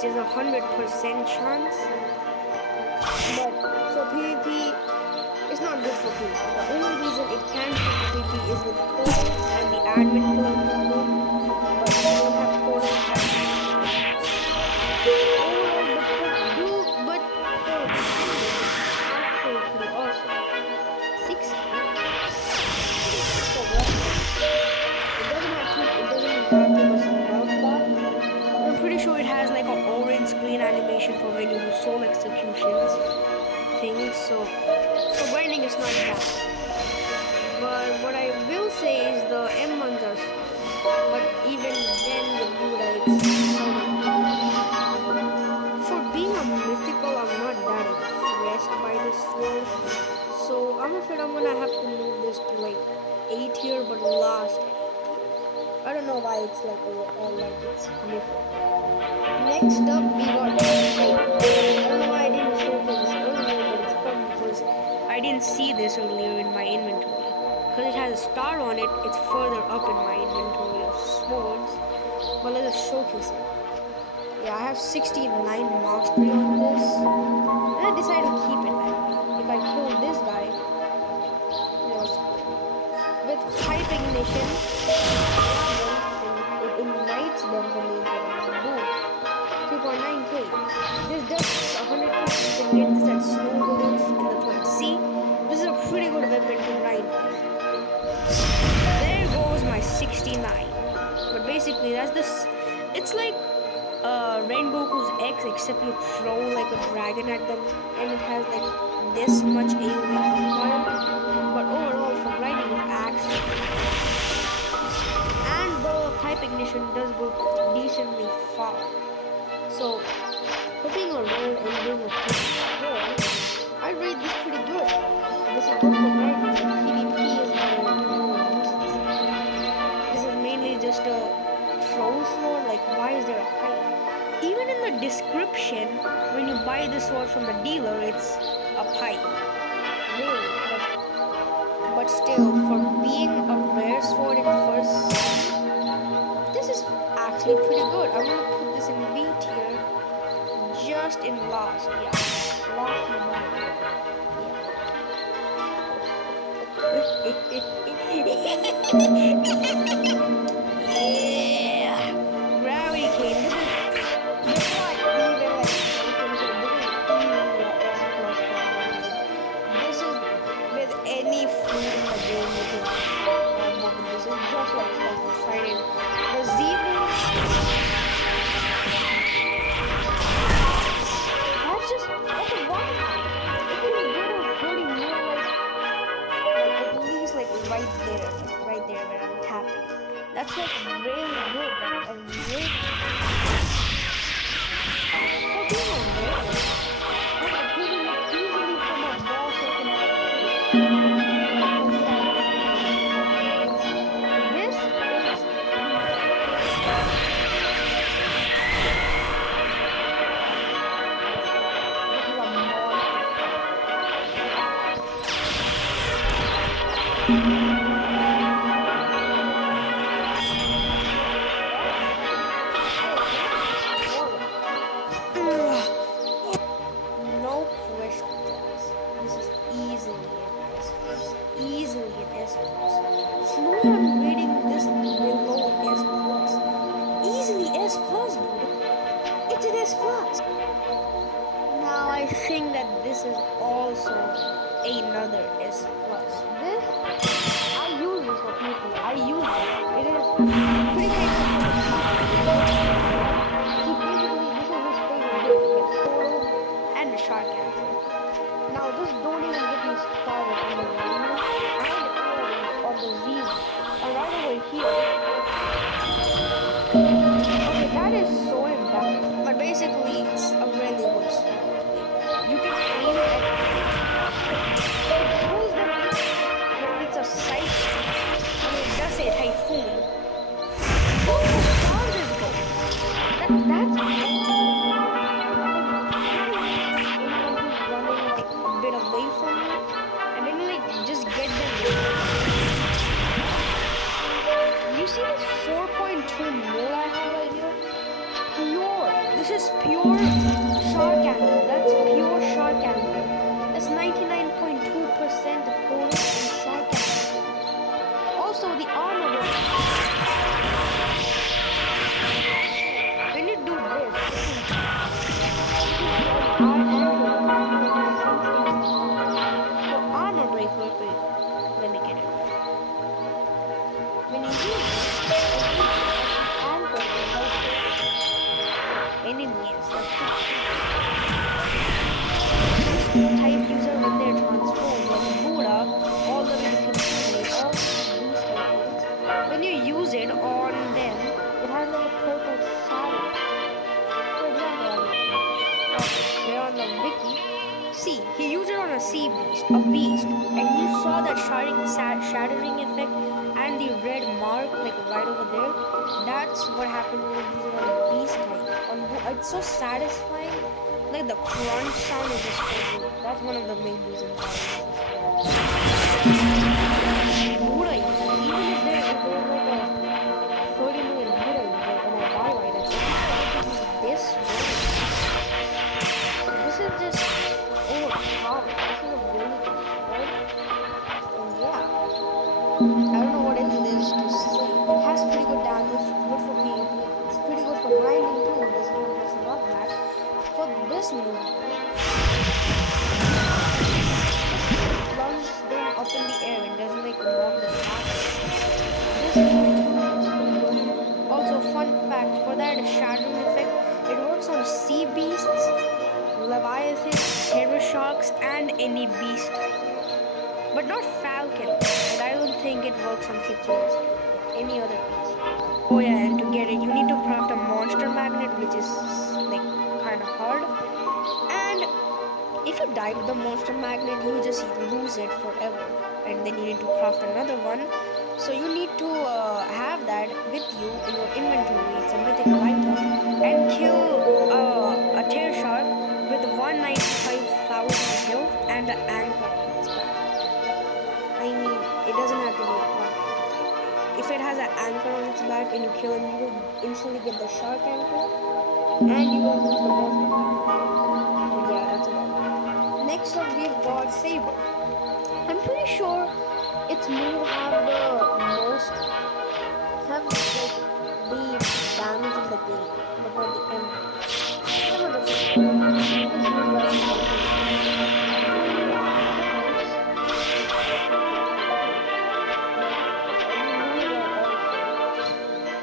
is 100% chance. But for PvP, It's not good for PvP. The only reason it can be for PvP is with portal and the admin killer combo, but we don't have portal and admin. But for actually pretty awesome. 60. For what? It doesn't have too much melt bar. I'm pretty sure it has like an orange screen animation for when you do soul executions things. So for grinding, it's not bad. But what I will say is the M1s are slow. But even then, the Buddha, it's for being a mythical, I'm not that impressed by this sword. So I'm afraid I'm gonna have to move this to like 8 tier, but last at 8 tier. I don't know why it's like it's different. Next up, we got like, I don't know why I didn't show this earlier, but it's probably because I didn't see this earlier in my inventory. Because it has a star on it, it's further up in my inventory of swords. But let us showcase it. Yeah, I have 69 mastery on this. And I decided to keep it that way. If I kill this guy, with pipe ignition, it ignites them for me. Boom. 3.9k. This does 100k. You can get this at Snow Village in the plant. See, this is a pretty good weapon to ride with. There goes my 69. But basically, that's this. It's like Rengoku's X, except you throw like a dragon at them, and it has like this much AoE fire. But overall, for riding, it acts. And the pipe ignition does go decently far. So, for being a rare ending of 54, I rate this pretty good. This is good for riding. PvP is more useless. This is mainly just a troll sword. Like, why is there a pipe? Even in the description, when you buy the sword from the dealer, it's a pipe. Really? But still, for being a rare sword in first, this is actually pretty good. I'm gonna put this in B tier, just in last. Yeah, last yeah, gravity cane. This is not even like this is with any food in the game you can this is just like Trident. The Zebra, that's a one. It can get a pretty more like at least like right there where I'm tapping. That's like really good, like a really Slowly I'm rating this below S plus. Easily S plus, dude. It's an S plus. Now I think that this is also another S plus. This I use this for people. I use it. It is pretty great. He basically this is his favorite gift with Toro and the Shark Antler. Now just don't even get me started on the video and on the Z's. And right over here. Okay, that is so embarrassing. But basically it's a really good sword. You can aim at suppose that it's a sight. I mean it does say typhoon. How far does it go? That's a bit away from it, and then like just get them. You see this 4.2 mil I have right here? Pure. This is pure shark antler. That's pure shark antler. That's 99.2% polish and sharp accuracy. Also, the armor will. When you do this, our angle. So armor breaker. Wait, let me get it. When you use it, anchor enemies. Type user when they're transformed, like Buddha, all the way to Kitsune, all these types. When you use it on them, it has like a purple shadow. For example, we're on the wiki. See, he used it on a sea beast, and you saw that shattering effect and the red mark like right over there. That's what happened when you use it on a beast type. It's so satisfying. Like the crunch sound is just so good. That's one of the main reasons why I use this. Buddha user, even if there's like a 30 million Buddha user and I die right now, this is just overpowered. This is a really good sword. And yeah, I don't know what it is to say. It has pretty good damage, good for PvP. It's pretty good for grinding too. This one is not bad. For this move, plunge them up in the air and doesn't like bomb the attack. This move is pretty good. Also, fun fact, for that shattering effect, it works on sea beasts, leviathans, terror sharks, and any beast type. But not falcon. And I don't think it works on Kitsune's any other beast. Oh yeah, and to get it, you need to craft a monster magnet, which is like kind of hard. And if you die with the monster magnet, you just lose it forever. And then you need to craft another one. So you need to have that with you in your inventory. It's a mythical item. And kill a tear shark with 195,000 health and an anchor on its back. I mean, it doesn't have to be one. If it has an anchor on its back and you kill him, you will instantly get the shark anchor. And you will lose the monster magnet. But yeah, that's about it. Next up, we've got Saber. I'm pretty sure its move have the most the damage of the game, but not the end.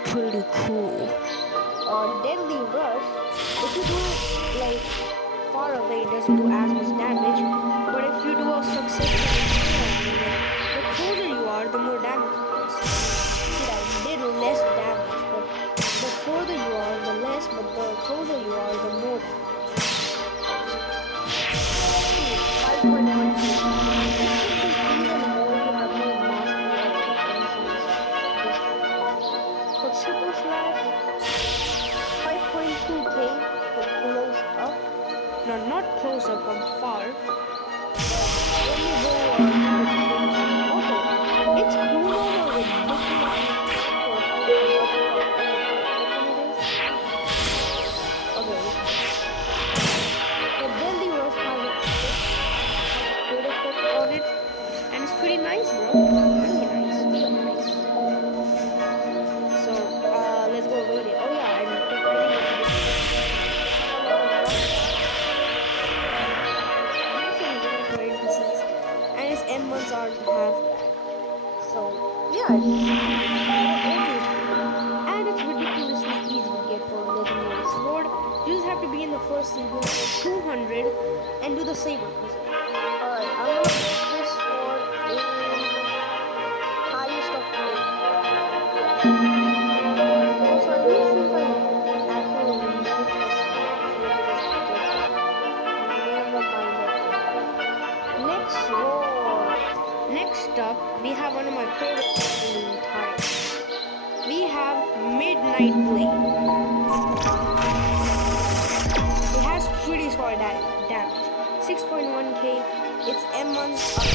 Pretty cool. Deadly Rush, if you do like far away, it doesn't do as much damage, but if you do a successful the closer you are, the more damage it does. See, that did less damage, but the further you are, the less, but the closer you are, the more damage. 5.1 even more you have more mastery. For Triple Slash, 5.2k for close up. No, not close up, from far. When you go also, it's cool over with okay. But then the Rush has a good effect on it, and it's pretty nice, bro. Really nice, real nice. So, let's go rate it. Oh yeah, and and its M1s aren't half bad. So, yeah, and it's ridiculously easy to get for a legendary sword. You just have to be in the first season for 200 and do the saber quest. Alright, I'm gonna put this sword in highest of 8. Also, I need to see if I actually remove this. Never mind that. Next up, we have one of my favorite things in the entire. We have Midnight Blade. It has pretty solid damage. 6.1k. Its M1's up.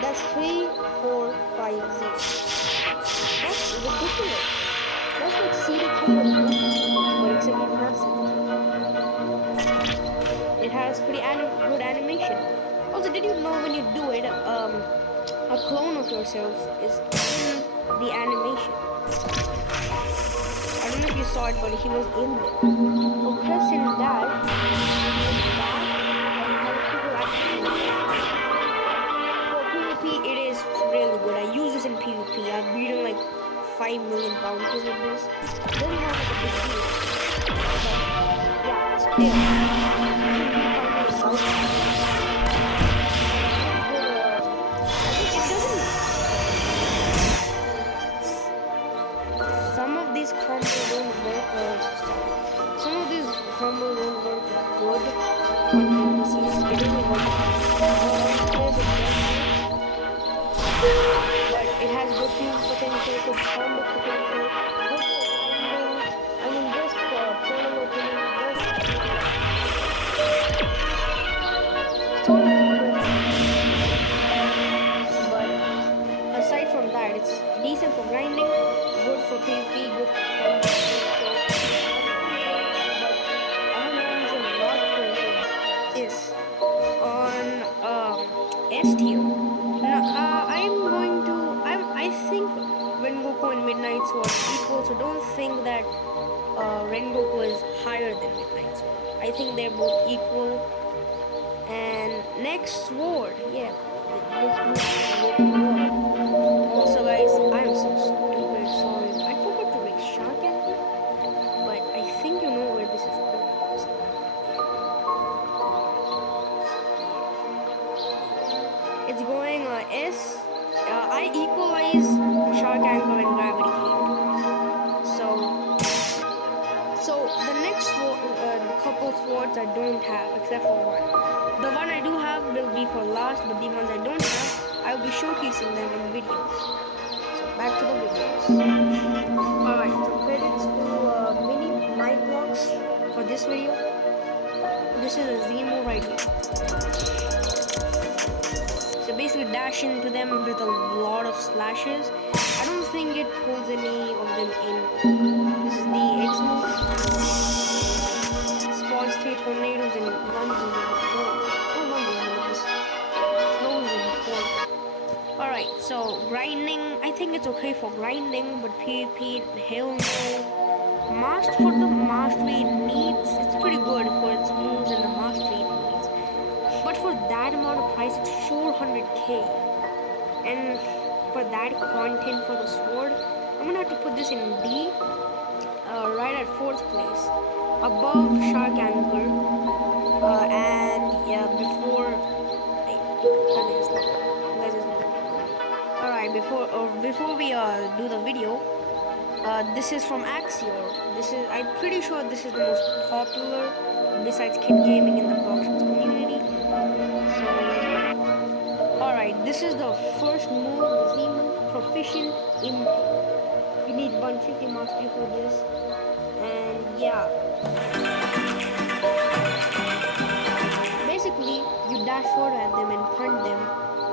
That's 3450. That's ridiculous. That's like CDK, but except you don't have CDK. It has pretty good animation. Also, did you know when you do it, a clone of yourself is in the animation? I don't know if you saw it, but he was in there. So pressing that, and people actually. For PvP, it is really good. I use this in PvP. I've beaten like 5 million bounties with this. Doesn't have like a big deal. But yeah, still. Some of these combos don't work. Some of these combos don't work good on NPCs. It doesn't work. But it has good use potential, good combo potential, good for grinding. I mean, just for personal opinion, but aside from that, it's decent for grinding, good for PvP, good for combo. Is on S tier. No, I think Rengoku and Midnight Sword equal, so don't think that Rengoku is higher than Midnight Sword. I think they're both equal. And next sword, yeah. Also, guys, I'm so stupid. Sorry, I forgot to make Shaken, but I think you know where this is going. It's going S. I equalize Shark Anchor and Gravity Cage. So the next couple swords I don't have except for one. The one I do have will be for last, but the ones I don't have, I'll be showcasing them in videos. So back to the videos. Alright, so credits to mini my BLOX for this video. This is a Zemo right here. So basically dash into them with a lot of slashes. I don't think it pulls any of them in. This is the X move. Spawns 3 tornadoes and lunges in Alright, so grinding, I think it's okay for grinding, but PvP, hell no. Master for the mastery it needs, it's pretty good for its moves and the mastery it needs. But for that amount of price, it's 400k. And for that content for the sword, I'm gonna have to put this in D, right at 4th place, above Shark Anchor, and yeah, before. Alright, before we do the video, this is from Axior. I'm pretty sure this is the most popular besides kid gaming in the BLOX community. Alright, this is the first move, the Z move, Proficient Impact. You need 150 mastery for this, and yeah. Basically, you dash forward at them and punt them.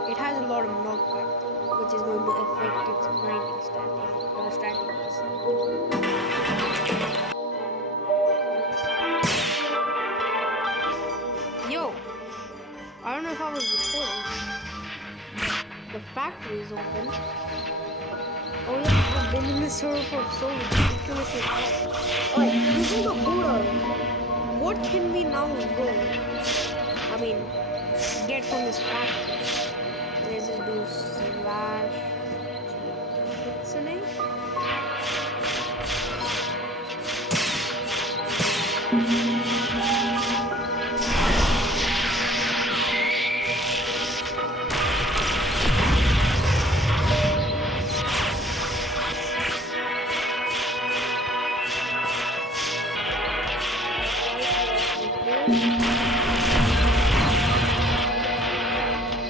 It has a lot of knockback, which is going to affect its grinding strategies. Yo, I don't know if I was recording. The factory is open. Oh yeah, I've been in the server for so ridiculously long. Alright, using the Buddha, what can we now go? I mean, get from this factory. Let's just do slash. What's the name?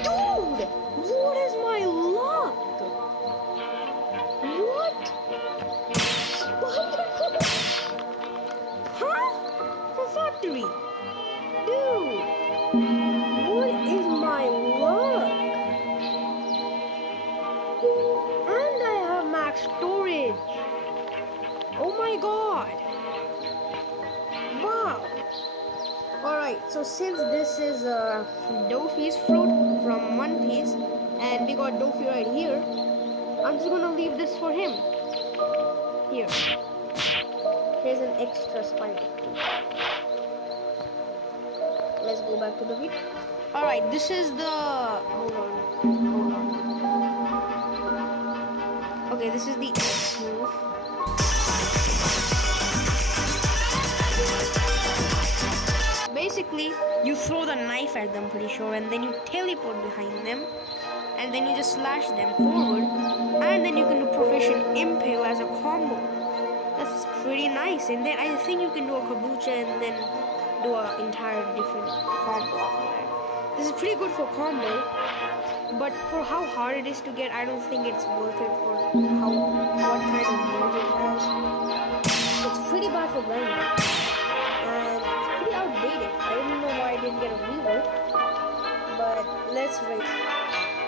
Dude! What is my luck? What? Huh? For factory? Dude! What is my luck? And I have max storage. Oh my god! Wow! Alright, so since this is Dofi's fruit from One Piece, and we got Dofi right here, I'm just gonna leave this for him. Here. Here's an extra spider fruit. Let's go back to the video. Alright, this is the... Hold on. Okay, this is the X move. Basically, you throw the knife at them, pretty sure, and then you teleport behind them, and then you just slash them forward, and then you can do Proficient Impale as a combo. That's pretty nice. And then I think you can do a Kabucha and then do an entire different combo after that. This is pretty good for combo, but for how hard it is to get, I don't think it's worth it for what kind of build it has. It's pretty bad for grinding, and it's pretty outdated. I don't know why I didn't get a rework, but let's rate.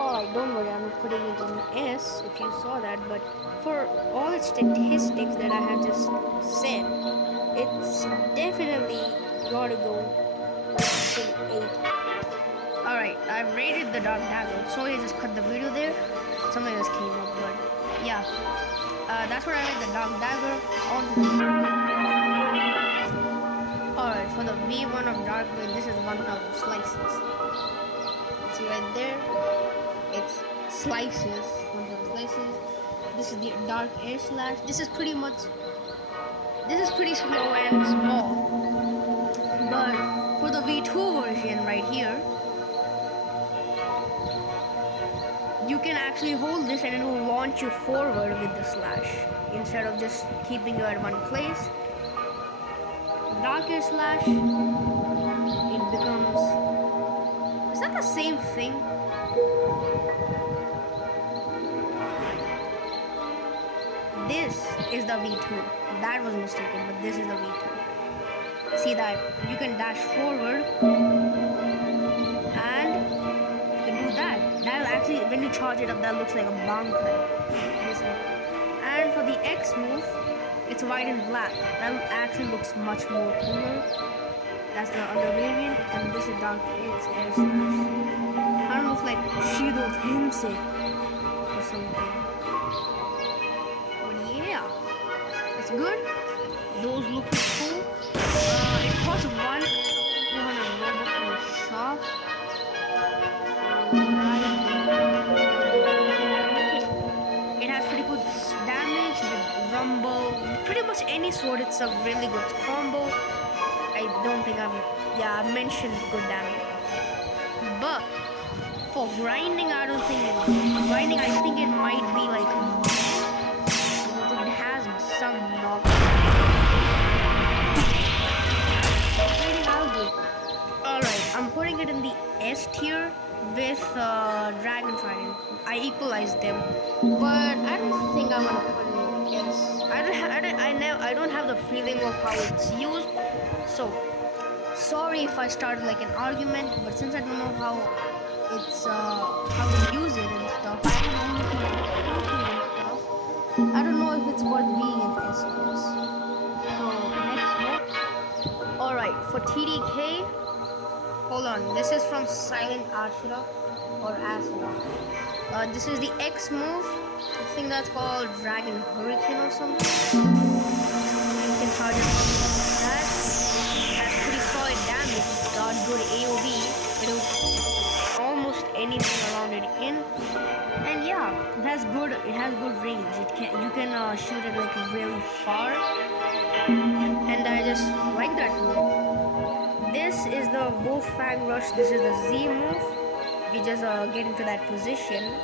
Alright, don't worry, I'm not putting it in S if you saw that, but for all its statistics that I have just said, it's definitely gotta go in 8. Alright, I've rated the Dark Dagger. Sorry I just cut the video there. Something else came up, but yeah. That's where I rate the Dark Dagger on. Alright, for the V1 of Dark Blade, this is 1000 slices. See right there? It's slices, 1000 slices. This is the Dark Air Slash. This is pretty slow and small. But for the V2 version right here, you can actually hold this and it will launch you forward with the slash instead of just keeping you at one place. Dark Air Slash, it becomes... Is that the same thing? This is the V2. That was mistaken, but this is the V2. See that? You can dash forward and you can do that. That'll actually, when you charge it up, that looks like a bunker. This one. And for the X move, it's white and black. That actually looks much more cooler. That's the other variant, and this is Dark Air Slash. Kind of looks like Shiro Tensei or something. But yeah, it's good. Those look cool. It costs 200 Robux from the shop. It has pretty good damage with rumble. Pretty much any sword, it's a really good combo. I don't think I've mentioned good damage. But for grinding, I don't think it's good. Grinding, I think it might be like because it has some knowledge. Alright, I'm putting it in the S tier with Dragon Trident. I equalized them, but I don't think I want to put it in S. I don't have the feeling of how it's used. So sorry if I started like an argument, but since I don't know how it's how to use it and stuff, I don't know if it's worth being in S plus. So next one. Alright, for TDK, hold on, this is from Silent Ashura or Asura. This is the X move. I think that's called Dragon Hurricane or something. You can charge it from that. That's pretty solid damage. It's got good AoV. It'll almost anything around it in. And yeah, it has good range. You can shoot it like really far. And I just like that move. This is the Wolf Fang Rush. This is the Z move. You just get into that position.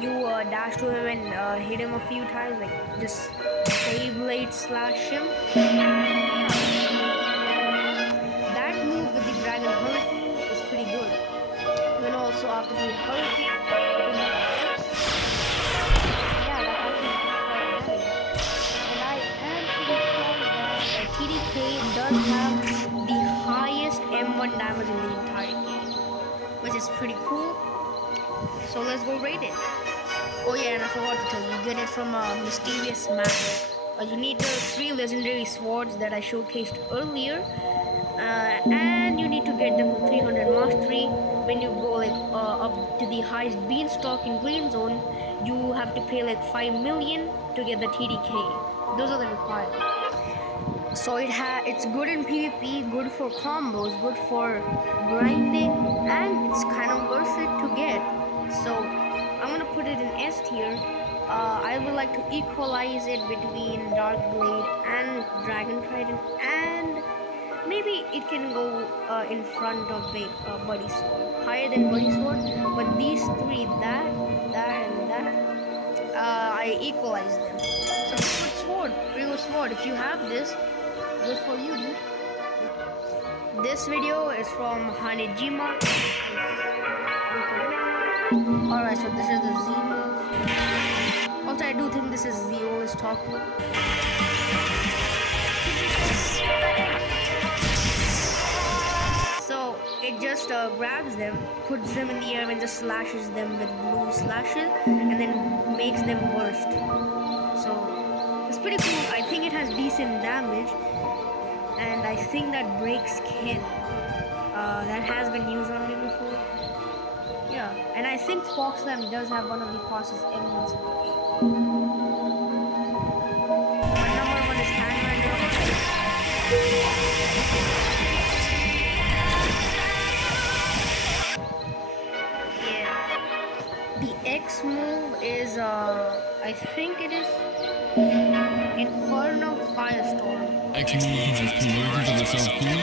You dash to him and hit him a few times, like just Beyblade slash him. That move with the Dragon Hurricane is pretty good. Then also after the Hurricane, yeah, that actually is quite heavy. And I am pretty sure that TDK does have the highest M1 damage in the entire game, which is pretty cool. So let's go rate it. Oh yeah, and I forgot to tell you, you get it from a mysterious map. You need the 3 legendary swords that I showcased earlier, and you need to get them to 300 mastery. When you go like up to the highest beanstalk in green zone, you have to pay like 5 million to get the TDK. Those are the requirements. So it's good in PvP, good for combos, good for grinding, and it's kind of worth it to get. So I'm gonna put it in S tier. I would like to equalize it between Dark Blade and Dragon Trident, and maybe it can go in front of Buddy Sword, higher than Buddy Sword. But these three, and that, I equalize them. So good sword, pretty good sword. If you have this, good for you, dude. This video is from Hanejima. Alright, so this is the Z move. Also, I do think this is the oldest talk move. So it just grabs them, puts them in the air, and just slashes them with blue slashes, and then makes them burst. So it's pretty cool. I think it has decent damage, and I think that breaks Ken. That has been used on me before. Yeah, and I think Fox Slam does have one of the fastest engines in the game. My number one is Yeah. The X move is I think it is Inferno Firestorm. X move has converted to the self-cool.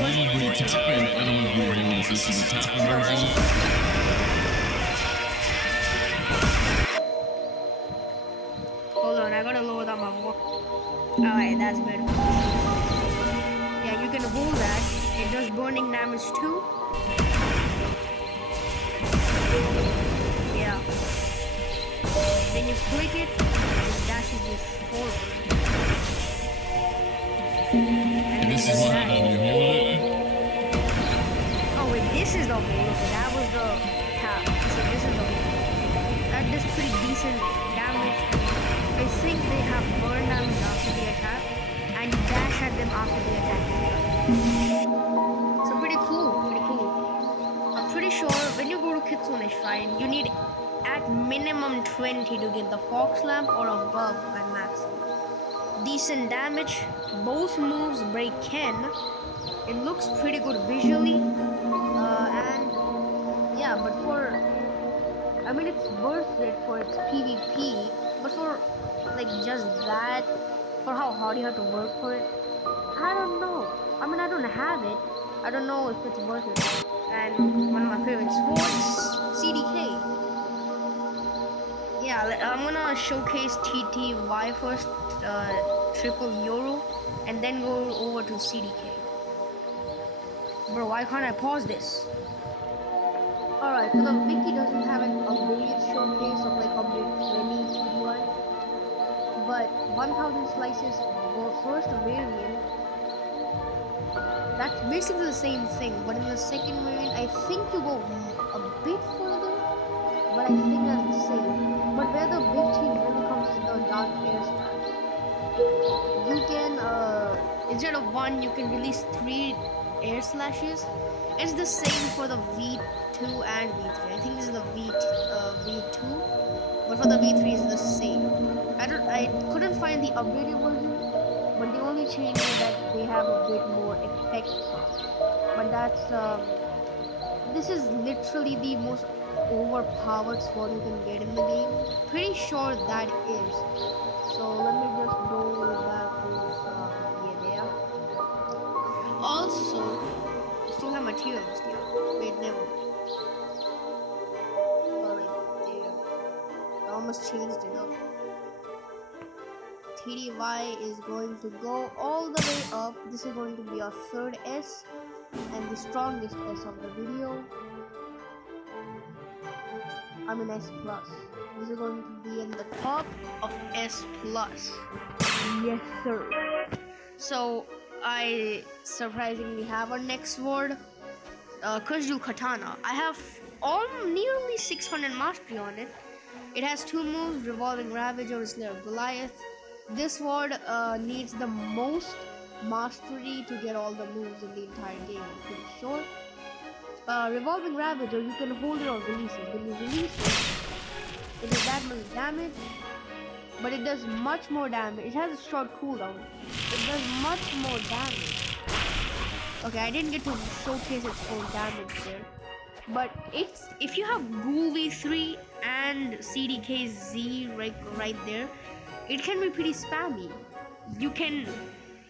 One is great tap and the other one's great hold. This is the tap conversion. Hold on, I gotta lower down my walk. Alright, that's better. Yeah, you can hold that. It does burning damage too. Yeah. Then you click it, it dashes you forward. And this is what you hold it. Oh wait, this is the hold. Okay, that was the tap. So this is the hold. That does pretty decent damage. I think they have burn damage after the attack, and you dash at them after the attack. So pretty cool, pretty cool. I'm pretty sure when you go to Kitsune Shrine, you need at minimum 20 to get the Fox Lamp or above at maximum. Decent damage. Both moves break Ken. It looks pretty good visually, and yeah, but I mean it's worth it for its PvP, but for like just that, for how hard you have to work for it, I don't know. I mean I don't have it. I don't know if it's worth it. And one of my favorite swords, CDK. Yeah, I'm gonna showcase TTY first, triple Euro, and then go over to CDK. Bro, why can't I pause this? Alright, so the wiki doesn't have an updated showcase of like update 20 TTY, but 1000 slices for first variant, that's basically the same thing, but in the second variant, I think you go a bit further, but I think that's the same. But where the big change really comes is the dark air smash. You can, instead of 1, you can release 3 air slashes. It's the same for the V2 and V3. I think this is the V2, but for the V3 it's the same. I couldn't find the updated version, but the only change is that they have a bit more effects on it. But that's this is literally the most overpowered sword you can get in the game. Pretty sure that is. So let me just go backwards. Yeah, there. Also, I still have materials here. Wait, never. Alright, there. I almost changed it up. TDY is going to go all the way up. This is going to be our third S and the strongest S of the video. I mean S plus. This is going to be in the top of S plus. Yes, sir. So I surprisingly have our next sword, Kurzul Katana. I have nearly 600 mastery on it. It has 2 moves: Revolving Ravage or Slayer of Goliath. This sword needs the most mastery to get all the moves in the entire game, I'm pretty sure. Revolving Ravager, you can hold it or release it. When you release it, it does that much damage, but it does much more damage. It has a short cooldown. It does much more damage. Okay, I didn't get to showcase its own damage there. But it's if you have Ghoul V3 and CDKZ right there, it can be pretty spammy. You can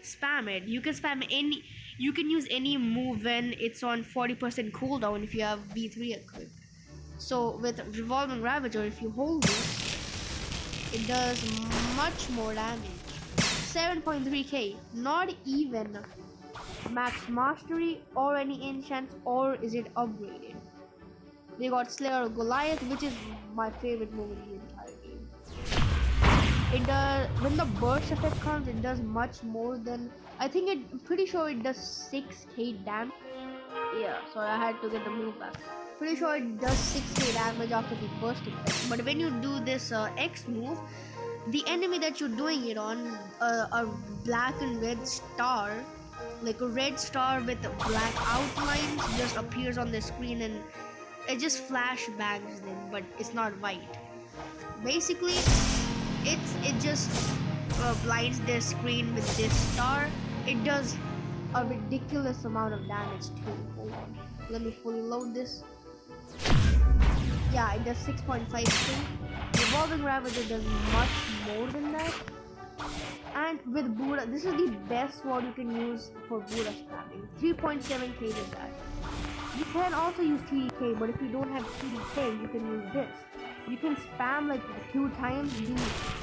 spam it. You can spam any. You can use any move when it's on 40% cooldown if you have V3 equipped. So with Revolving Ravager, if you hold it does much more damage. 7.3k. Not even max mastery or any enchant, or is it upgraded? We got Slayer of Goliath, which is my favorite move in the entire game. It does, when the burst effect comes, it does much more than, I think pretty sure it does 6k damage. Yeah, so I had to get the move back. Pretty sure it does 6k damage after the burst effect. But when you do this X move, the enemy that you're doing it on, a black and red star, like a red star with black outlines, just appears on the screen and it just flashbangs them, but it's not white. Basically, it just blinds their screen with this star. It does a ridiculous amount of damage too. Hold on, let me fully load this. Yeah, it does 6.5k. Revolving Ravager does much more than that. And with Buddha, this is the best sword you can use for Buddha spamming. 3.7k does that. You can also use TDK, but if you don't have TDK, you can use this. You can spam like 2 times, do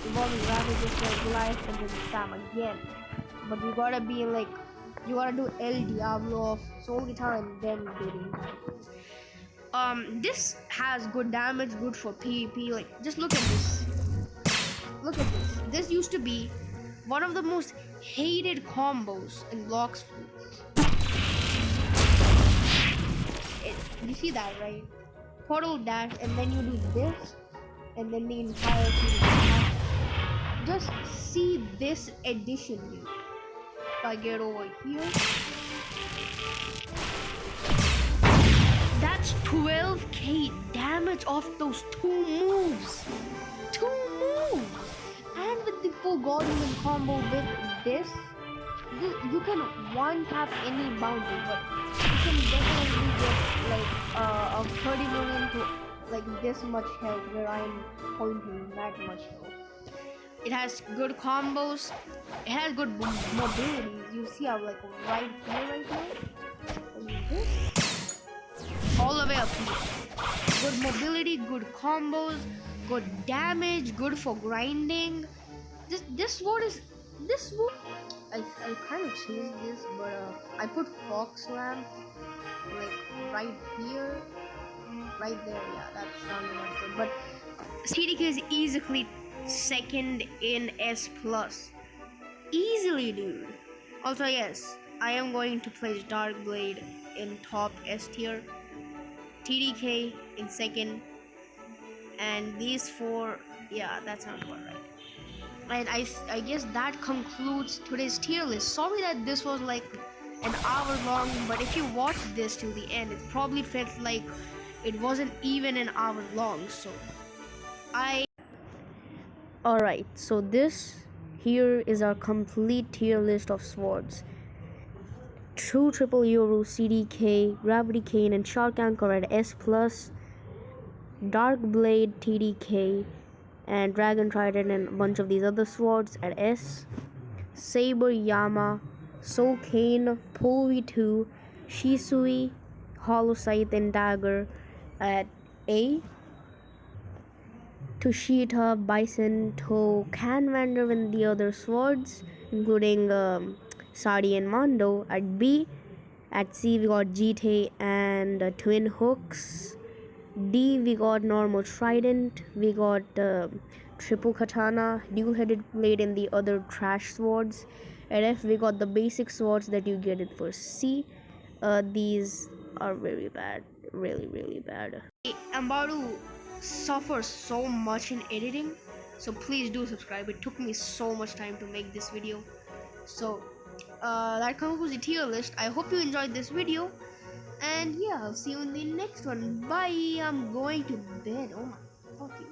Revolving Ravager for Goliath, and then spam again. But you gotta be like, you gotta do El Diablo of Soul Guitar and then do the entire thing. This has good damage, good for PvP. Like, just look at this. Look at this. This used to be one of the most hated combos in BLOX. You see that, right? Portal dash, and then you do this, and then the entire thing. Just see this addition, dude. If I get over here, that's 12k damage off those 2 moves. 2 moves! And with the full Guardian combo with this, you can one tap any boundary, but you can definitely get like a 30 million to like this much health where I'm pointing that much health. It has good combos. It has good mobility. You see how like right here, right now, and this, all the way up here. Good mobility, good combos, good damage, good for grinding. This sword. I kind of changed this, but I put Fox Lamp like right here, right there. Yeah, that sounded not good. But CDK is easily second in S plus, easily, dude. Also, yes, I am going to place Dark Blade in top S tier, TDK in second, and these 4. Yeah, that sounds about right. And I guess that concludes today's tier list. Sorry that this was like an hour long, but if you watched this till the end, it probably felt like it wasn't even an hour long. So alright, so this here is our complete tier list of swords. True Triple Yoru, CDK, Gravity Cane, and Shark Anchor at S+, Dark Blade, TDK, and Dragon Trident and a bunch of these other swords at S, Saber, Yama, Soul Cane, Pole V2, Shisui, Hollow Scythe, and Dagger at A, Tushita, Bison, To, Canvander, and the other swords, including Sadi and Mondo at B. At C, we got GT and Twin Hooks. D, we got normal Trident. We got triple Katana, dual-headed blade, and the other trash swords. At F, we got the basic swords that you get it for C. These are very bad, really, really bad. I'm about to suffer so much in editing, So please do subscribe. It took me so much time to make this video. So that concludes the tier list. I hope you enjoyed this video. And yeah, I'll see you in the next one. Bye. I'm going to bed. Oh my fucking